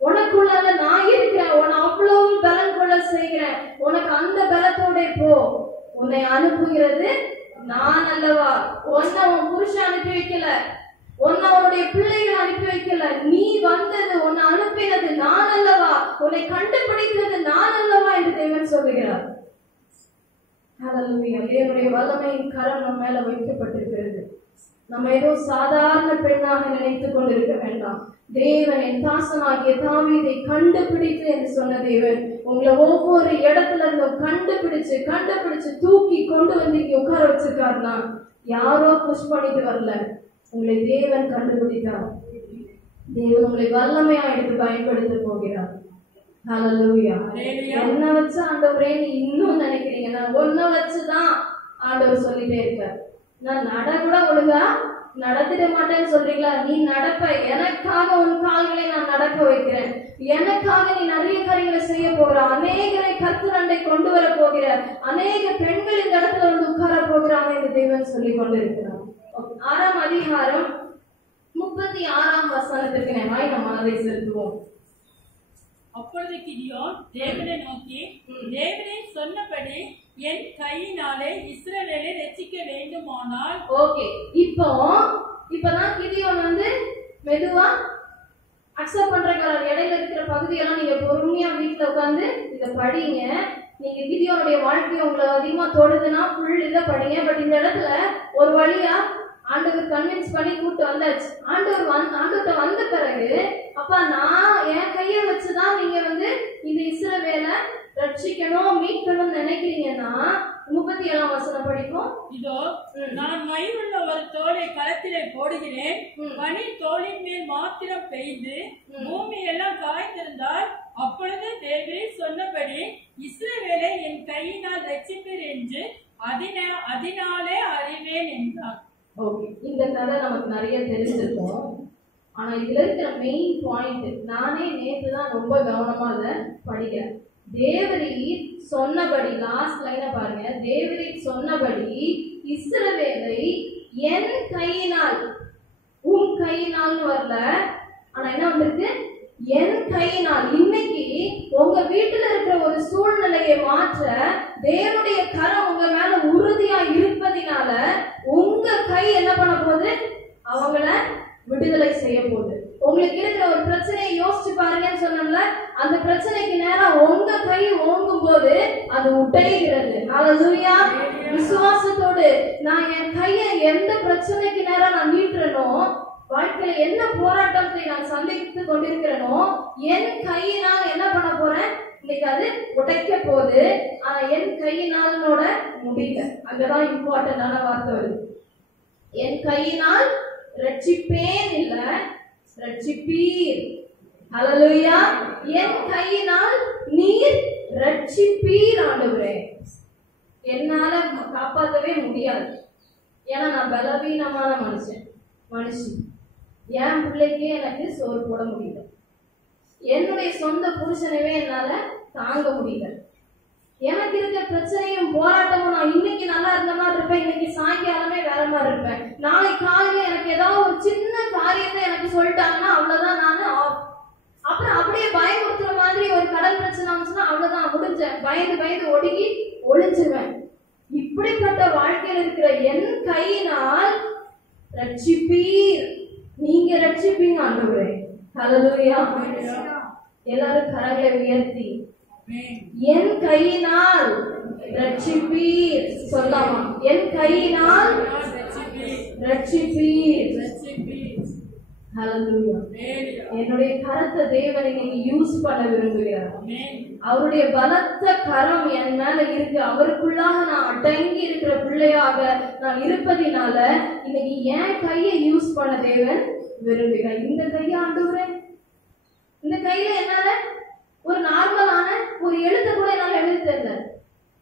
உனக்குள்ள நான் இருக்கிறேன், உன்னை அவ்வளவு பலன் கொள்ள செய்கிறேன். உனக்கு அந்த பலத்தோட போ. உன்னை அனுப்புகிறது நான் அல்லவா? உன்னை உன் புருஷன் அனுப்பி வைக்கல, உன்னை உன்னுடைய பிள்ளைகள் அனுப்பி வைக்கல. நீ வந்தது, உன்னை அனுப்பினது நான் அல்லவா? உன்னை கண்டுபிடித்தது நான் அல்லவா என்று தேவன் சொல்லுகிறார். தேவனுடைய வல்லமையின் கரம் நம்ம மேல வைக்கப்பட்டிருக்கிறது. நம்ம ஏதோ சாதாரண பெண்ணாக நினைத்துக் கொண்டிருக்க வேண்டாம். தேவன் என் தாசனாகிய தாவீதை கண்டுபிடித்து என்று சொன்ன தேவன் உங்களை ஒவ்வொரு இடத்துல இருந்தும் கண்டுபிடிச்சு தூக்கி கொண்டு வந்து இங்க உட்கார வச்சிருக்காருன்னா யாரோ புஷ் பண்ணிட்டு வரல, உங்களை தேவன் கண்டுபிடித்தார். தேவன் உங்களை வல்லமையா எடுத்து பயன்படுத்த போகிறார். ஹல்லேலூயா. என்ன வச்சு ஆண்டவரே நீ இன்னும் நினைக்கிறீங்க? நான் ஒன்ன வச்சுதான் ஆண்டவர் சொல்லிட்டே இருக்கார். நான் நட கூட ஒழுங்கா நடத்திட மாட்டேன்னு சொல்றீங்களா? நீ நடப்ப. எனக்காக உன் கால்களை நான் நடக்க வைக்கிறேன். எனக்காக நீ நிறைய காரியங்களை செய்ய போகிற, அநேகரை கர்த்தர் அண்டை கொண்டு வர போகிற, அநேக பெண்கள் இந்த இடத்துல உட்கார போகிறாங்க என்று தேவன் சொல்லி கொண்டிருக்கிறார். 6ஆம் அதிகாரம் 36ஆம் வசனத்திற்கு நேராய் நம் மனதை செலுத்துவோம். அப்பொழுது கிதியோன் தேவனை நோக்கி, தேவனே சொன்னபடி என் கையினாலே இஸ்ரவேலை ரட்சிக்க வேண்டுமானால். ஓகே, இப்பதான் கிதியோன் வந்து மெதுவா அக்செப்ட் பண்றதுக்கு இடையில இருக்கிற பகுதியெல்லாம் நீங்க பொறுமையா வீட்டுல உட்காந்து இதை படிங்க. நீங்க கிதியோனுடைய வாழ்க்கையை உங்களை அதிகமா தொடுதுன்னா ஃபுல் இதை படிங்க. பட் இந்த இடத்துல ஒரு வழியா ஆண்டவர் கன்வின்ஸ் பண்ணி கூப்பிட்டு வந்தாச்சு. ஆண்டவர்கிட்ட வந்த பிறகு, அப்பா நான் என் கையை வச்சுதான் நீங்க வந்து இந்த இஸ்ரவேலை ரட்சிக்கணும் மீட்கணும்னு நினைக்கிறீங்கன்னா 37ஆம் வசனம் படிப்போம். இதோ நான் மயிருள்ள ஒரு தோலை களத்திலே போடுகிறேன், பனி தோலின் மேல் மாத்திரம் பெய்து பூமி எல்லாம் காய்ந்திருந்தால் அப்பொழுது தேவரே சொன்னபடி இஸ்ரவேலை என் கையினால் ரட்சிப்பீர் என்று அதனாலே அறிவேன் என்றார். ஓகே, இந்த கதை நமக்கு நிறைய தெரிஞ்சிருக்கும். ஆனா இதுல இருக்கிற மெயின் பாயிண்ட், நானே நேற்று தான் ரொம்ப கவனமா அதை படிக்கிறேன். தேவரீர் சொன்னபடி, லாஸ்ட் லைனை பாருங்க, தேவரீர் சொன்னபடி இஸ்ரவேலை என் கையினால், உன் கையினால் வரல, ஆனா என்ன வந்திருக்கு, என் கையினால். இன்னைக்கு உங்க வீட்டுல இருக்கிற ஒரு சூழ்நிலையை மாற்ற தேவனுடைய கரம் உங்க மேல உறுதியா இருப்பதினால உங்க கை என்ன பண்ண போகுது, அவங்கள விடுதலை செய்ய போகுது. உங்களுக்கு இருக்கிற ஒரு பிரச்சனையை யோசிச்சு பாருங்கன்னு சொன்னோம்ல, அந்த பிரச்சனைக்கு நேரம் உங்க கை ஓங்கும் போது அது உடைகிறது. ஹல்லேலூயா. விசுவாசத்தோடு நான் என் கையை எந்த பிரச்சனைக்கு நேரம் நான் நீட்டுறனோ, வாழ்க்கையில என்ன போராட்டத்தை நான் சந்தித்து கொண்டிருக்கிறேனோ, என் கையினால் என்ன பண்ண போறேன், இன்னைக்கு அது உடைக்க போகுது. ஆனா என் கையினாலோட முடியல. அங்கதான் இம்பார்ட்டன்டான வார்த்தை வருது. என் கையினால் ரட்சிப்பேன் இல்ல, ரட்சிப்பீர். ஹல்லேலூயா. என் கையினால் நீர் ரட்சிப்பீர் ஆண்டவரே. என்னால காப்பாற்றவே முடியாது, ஏன்னா நான் பலவீனமான மனுஷி. என் பிள்ளைக்கே எனக்கு சோறு போட முடியல, என்னுடைய சொந்த புருஷனவே என்னால தாங்க முடியல. எனக்கு இருக்கிற பிரச்சனையும் போராட்டமும், நான் இன்னைக்கு நல்லா இருந்த மாதிரி இருப்பேன், இன்னைக்கு சாயங்காலமே வேற மாதிரி இருப்பேன். நாளைக்கு காலையில எனக்கு ஏதாவது ஒரு சின்ன காரியத்தை எனக்கு சொல்லிட்டாங்கன்னா அவ்வளவுதான், நானு அப்புறம் அப்படியே பயமுறுத்துற மாதிரி ஒரு கடல் பிரச்சனை வந்துச்சுன்னா அவ்வளவுதான், முடிஞ்சேன். பயந்து ஒளிஞ்சுவேன். இப்படிப்பட்ட வாழ்க்கையில் இருக்கிற என் கையினால் ரட்சிப்பீர், நீங்க ரட்சிப்பீங்க ஆண்டவரே. ஹல்லேலூயா. எல்லாரும் கரங்களை உயர்த்தி என் கையினால் ரட்சிப்பீர் சொல்லாமா, என் கையினால் ரட்சிப்பீர். ஹல்லேலூயா. என்னுடைய கரத்தை தேவன் இன்னைக்கு யூஸ் பண்ண விரும்புகிறார். அவருடைய பலத்த கரம் என் மேல இருக்கு. அவருக்குள்ளாக நான் அடங்கி இருக்கிற பிள்ளையாக நான் இருப்பதினால இன்னைக்கு என் கையை யூஸ் பண்ண தேவன் விரும்புகிறார். இந்த கையை ஆண்டவரே, இந்த கையில என்னால ஒரு நார்மலான ஒரு எழுத்த கூட என்னால எழுத தெரியல.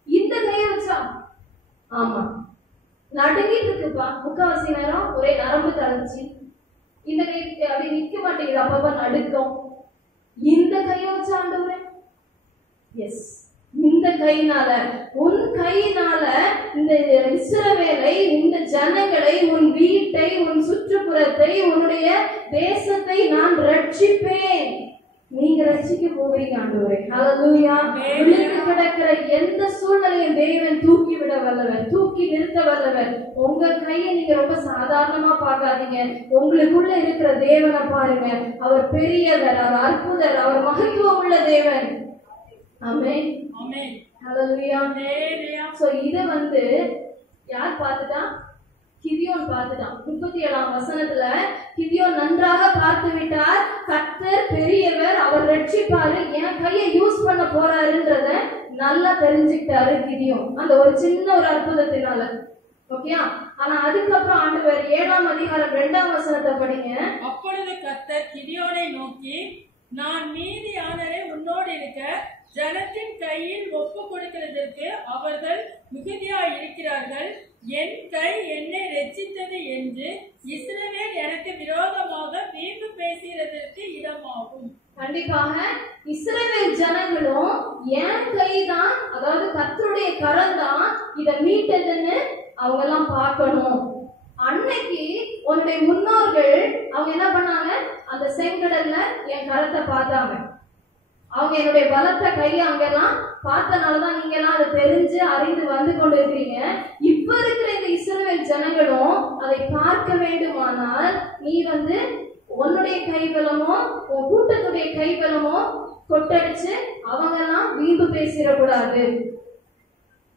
இந்த கையை வச்சா ஆமா நடுங்கிட்டு இருக்குப்பா, முக்காவாசி நேரம் ஒரே நரம்பு தளர்ச்சி. இந்த கை அப்படி நிக்க மாட்டேங்குது, அப்பப்ப நடுக்கம். இந்த கையை வச்ச ஆண்டவரே, எஸ், இந்த கையினால, உன் கையினால இந்த இஸ்ரவேலை, இந்த ஜனங்களை, உன் வீட்டை, உன் சுற்றுப்புறத்தை, உன்னுடைய தேசத்தை நான் ரட்சிப்பேன். நீங்க ரட்சிக்க போகிறீங்க ஆண்டவரே. ஹல்லேலூயா. விழுந்து கிடக்கிற எந்த சூழ்நிலையும் தேவன் தூக்கி விட வல்லவர், தூக்கி நிறுத்த வல்லவர். உங்க கையை நீங்க ரொம்ப சாதாரணமா பார்க்காதீங்க. உங்களுக்குள்ள இருக்கிற தேவனை பாருங்க. அவர் பெரியவர், அவர் அற்புதர், அவர் மகத்துவம் உள்ள தேவன். ஆமென். ஆமென். ஹல்லேலூயா. சோ இத வந்து யார் பார்த்துட்டா, கிதியோன் பார்த்துட்டான். 37ஆம் வசனத்துல கிதியோன் நன்றாக பார்த்து விட்டார், கர்த்தர் பெரியவர், அவர் ரட்சிப்பாரு, என் கையை யூஸ் பண்ண போறாருன்றத நல்லா தெரிஞ்சுக்கிட்டாரு கிதியோன், அந்த ஒரு சின்ன ஒரு அற்புதத்தினால. ஓகேயா? ஆனா அதுக்கப்புறம் ஆண்டவர் 7ஆம் அதிகாரம் 2ஆம் வசனத்தை படிங்க. அப்பொழுது கர்த்தர் கிதியோனை நோக்கி, நான் மீதியானரை உன்னோடு இருக்க ஜனத்தின் கையில் ஒப்பு கொடுக்கிறதற்கு அவர்கள் மிகுதியாய் இருக்கிறார்கள். என் கை என்னை ரட்சித்தது என்று இஸ்ரவேல் எனக்கு விரோதமாக வீம்பு பேசுகிறதற்கு இடமாகும். கண்டிப்பாக இஸ்ரவேல் ஜனங்களும் என் கைதான், அதாவது கர்த்தருடைய கரம் தான் இதை மீட்டதுன்னு அவங்க எல்லாம் பார்க்கணும். அன்னைக்கு உன்னுடைய முன்னோர்கள் அவங்க என்ன பண்ணாங்க, அந்த செங்கடல்ல என் கரத்தை பார்த்தாங்க. அவங்க என்னுடைய பலத்த கையை அங்கெல்லாம் பார்த்தனாலதான் நீங்க எல்லாம் அதை தெரிஞ்சு அறிந்து வந்து கொண்டு இருக்கிறீங்க. இப்ப இருக்கிற இந்த இஸ்ரவேல் ஜனங்களும் அதை பார்க்க வேண்டுமானால் நீ உன்னுடைய கைபலமோ உன் கூட்டத்துடைய கைபலமோ கொட்டடிச்சு அவங்க எல்லாம் வீம்பு பேசிடக்கூடாது.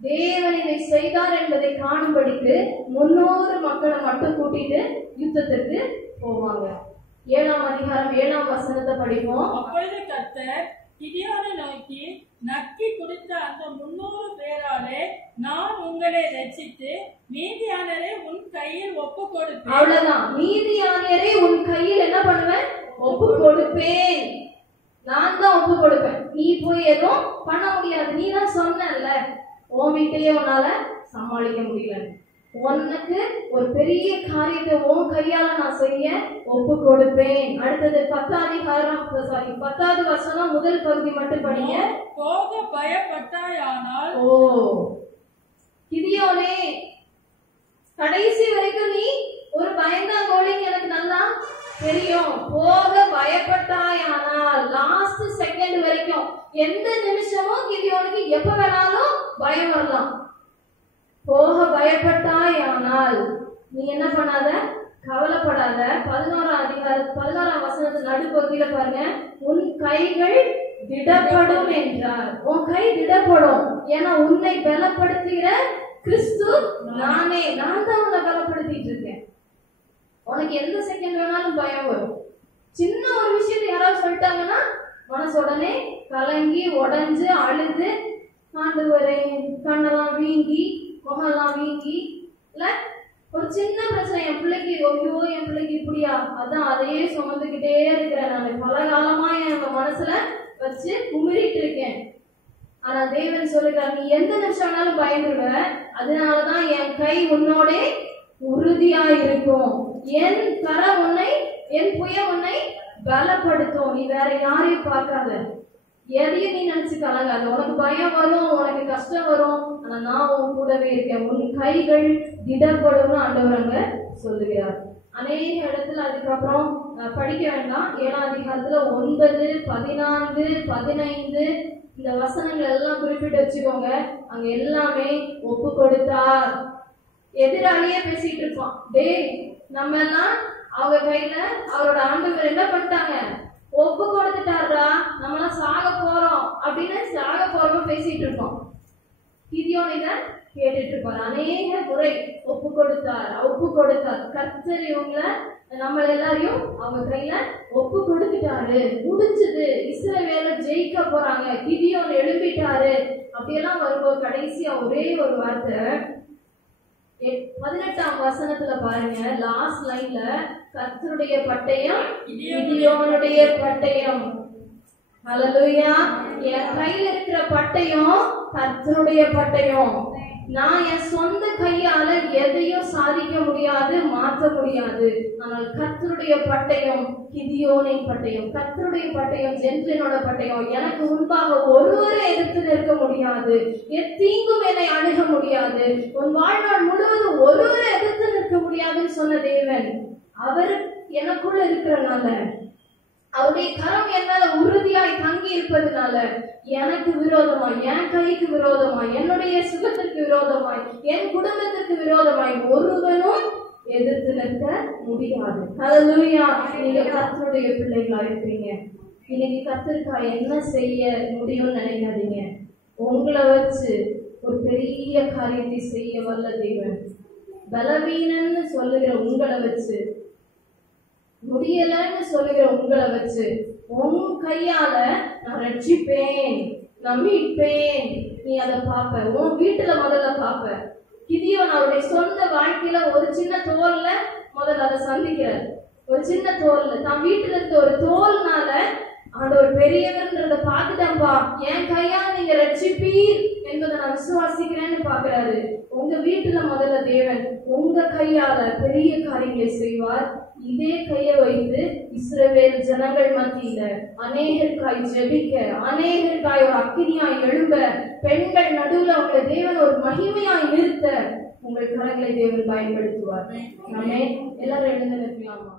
தேவன் இதை செய்தார் என்பதை காணும்படிக்கு 300 மக்களை மட்டும் கூட்டிட்டு யுத்தத்திற்கு போவாங்க. 7ஆம் அதிகாரம் 7ஆம் வசனத்தை படிப்போம். அப்பொழுது கர்த்தர் கிதியோனை நோக்கி, நக்கி கொடுத்த அந்த 300 பேராலே நான் உங்களை ரட்சித்து மீதியானரை உன் கையில் ஒப்பு கொடுப்பேன். அவ்வளவுதான். மீதியானரை உன் கையில் என்ன பண்ணுவேன்? ஒப்பு கொடுப்பேன். நான் தான் ஒப்பு கொடுப்பேன். நீ போய் எதுவும் பண்ண முடியாது. நீ தான் சொன்னல, உன் வீட்டையே உன்னால சமாளிக்க முடியல. உனக்கு ஒரு பெரிய காரியத்தை உன் கையால நான் செய்ய ஒப்பு கொடுப்பேன். அடுத்தது 10வது வசனம் முதல் பகுதி மட்டும் படிங்க. போக பயப்பட்டாயானால், ஓ கிதியோனே, கடைசி வரைக்கும் நீ ஒரு பயந்தாங்கோலின்னு எனக்கு நல்லா தெரியும். போக பயப்பட்டாயானால், லாஸ்ட் செகண்ட் வரைக்கும் எந்த நிமிஷமும் கிதியோனுக்கு எப்ப வேணாலும் பயம் வரலாம். போக பயப்பட்டாயானால் நீ என்ன பண்ணாத, கவலைப்படாத. 11ஆம் வசனத்து நடுப்பகுதியில பாருங்க, உன் கைகள் திடப்படும் என்றார். உன் கை திடப்படும். ஏன்னா உன்னை பலப்படுத்துகிற கிறிஸ்து நானே. நான் தான் உன்னை பலப்படுத்திட்டு இருக்கேன். உனக்கு எந்த செகண்ட் வேணாலும் பயம் வரும். சின்ன ஒரு விஷயத்தை யாராவது சொல்லிட்டாங்கன்னா மனசு உடனே கலங்கி உடஞ்சு அழுது, ஆண்டவரே கண்ணெல்லாம் வீங்கி முகம்லாம் வீங்கி, இல்ல ஒரு சின்ன பிரச்சனை, என் பிள்ளைக்கு ஐயோ என் பிள்ளைக்கு இப்படியா, அதான் அதையே சுமந்துக்கிட்டே இருக்கிறேன். நான் பல காலமா என் மனசுல வச்சு குமிரிட்டு இருக்கேன். ஆனா தேவன் சொல்லுகிறார், நீ எந்த நிமிஷம் வேணாலும் பயந்துருவ. அதனாலதான் என் கை உன்னோட உறுதியா இருக்கும். என் கரம் உன்னை, என் புயம் உன்னை பலப்படுத்தும். நீ வேற யாரையும் பார்க்காத, எதையும் நீ நினைச்சு கலங்காத. உனக்கு பயம் வரும், உனக்கு கஷ்டம் வரும், ஆனா நான் உன் கூடவே இருக்கேன். உன் கைகள் திடப்படும் ஆண்டவர் அங்க சொல்லுகிறார். அநேக இடத்துல அதுக்கப்புறம் படிக்க வேண்டாம். 7ஆம் அதிகாரத்துல 9, 14, 15 இந்த வசனங்கள் எல்லாம் குறிப்பிட்டு வச்சுக்கோங்க. அங்க எல்லாமே ஒப்பு கொடுத்தார். எதிராளியே பேசிட்டு இருப்பான். நம்ம எல்லாம் அவங்க கையில அவரோட ஆண்டவர் என்ன பண்ணிட்டாங்க, ஒப்பு கொடுத்துட்டாரா, நம்ம எல்லாம் சாக போறோம் அப்படின்னு சாக போறோம் பேசிட்டு இருக்கோம். கிதியோன் இத கேட்டுட்டு இருப்பாரு. அநேக முறை ஒப்பு கொடுத்தார். கர்த்தர் இவங்கள நம்ம எல்லாரையும் அவங்க கையில ஒப்பு கொடுத்துட்டாரு. முடிஞ்சது, இஸ்ரவேல ஜெயிக்க போறாங்க, கிதியோன் எழும்பிட்டாரு அப்படியெல்லாம் வரும்போது கடைசியா ஒரே ஒரு வார்த்தை 18ஆம் வசனத்துல பாருங்க, லாஸ்ட் லைன்ல கர்த்தருடைய பட்டயம் கிதியோனுடைய பட்டயம். ஹல்லேலூயா. என் கையில இருக்கிற பட்டயம் கர்த்தருடைய பட்டயம். நான் என் சொந்த கையால எதையும் சாதிக்க முடியாது, மாற்ற முடியாது. ஆனால் கர்த்தருடைய பட்டயம் கிதியோனின் பட்டயம். கர்த்தருடைய பட்டயம் ஜென்ட்ரனோட பட்டயம். எனக்கு முன்பாக ஒருவரை எதிர்த்து நிற்க முடியாது, எத்தீங்கும் என்னை அணுக முடியாது, உன் வாழ்நாள் முழுவதும் ஒருவரை எதிர்த்து நிற்க முடியாதுன்னு சொன்ன தேவன் அவர் எனக்குள்ள இருக்கிறனால, அவருடைய கரம் என் மேல உறுதியாய் தங்கி இருப்பதனால எனக்கு விரோதமாய், என் கைக்கு விரோதமாய், என்னுடைய சுகத்திற்கு விரோதமாய், என் குடும்பத்திற்கு விரோதமாய் ஒருவனும் எதிர்த்து நிற்க முடியாது. ஹல்லேலூயா. நீங்க கர்த்தருடைய பிள்ளைகளா இருக்கிறீங்க. இன்னைக்கு கர்த்தருக்காக என்ன செய்ய முடியும்னு நினைக்காதீங்க. உங்களை வச்சு ஒரு பெரிய காரியத்தை செய்ய வல்ல தேவன். பலவீனன்னு சொல்லுகிற உங்களை வச்சு, முடியலன்னு சொல்லுகிற உங்களை வச்சு, உன் கையால நான் ரட்சிப்பேன், நான் மீட்பேன், நீ அதை பார்ப்ப. உன் வீட்டுல முதல்ல பார்ப்ப. கிதியோன் அவருடைய சொந்த வாழ்க்கையில ஒரு சின்ன தோல்ல முதல்ல அதை சந்திக்கிறார். ஒரு சின்ன தோல்ல, தான் வீட்டுல இருக்க ஒரு தோல்னால ஆண்டவர் பெரியவர்ன்றத பார்த்துட்டேன்பா, என் கையால நீங்க ரட்சிப்பீர் என்பதை நான் விசுவாசிக்கிறேன்னு பாக்குறாரு. உங்க வீட்டுல முதல்ல தேவன் உங்க கையால பெரிய காரியங்களை செய்வார். இதே கையை வைத்து இஸ்ரவேல் ஜனங்கள் மத்தியில அநேகருக்காய் ஜெபிக்க, அநேகருக்காய் ஒரு அக்கினியாய் எழும்ப, பெண்கள் நடுவுல உங்களை தேவன் ஒரு மகிமையாய் நிறுத்த உங்கள் கரங்களை தேவன் பயன்படுத்துவார். நாமே எல்லாரும் எழுந்து நிற்கலாமா?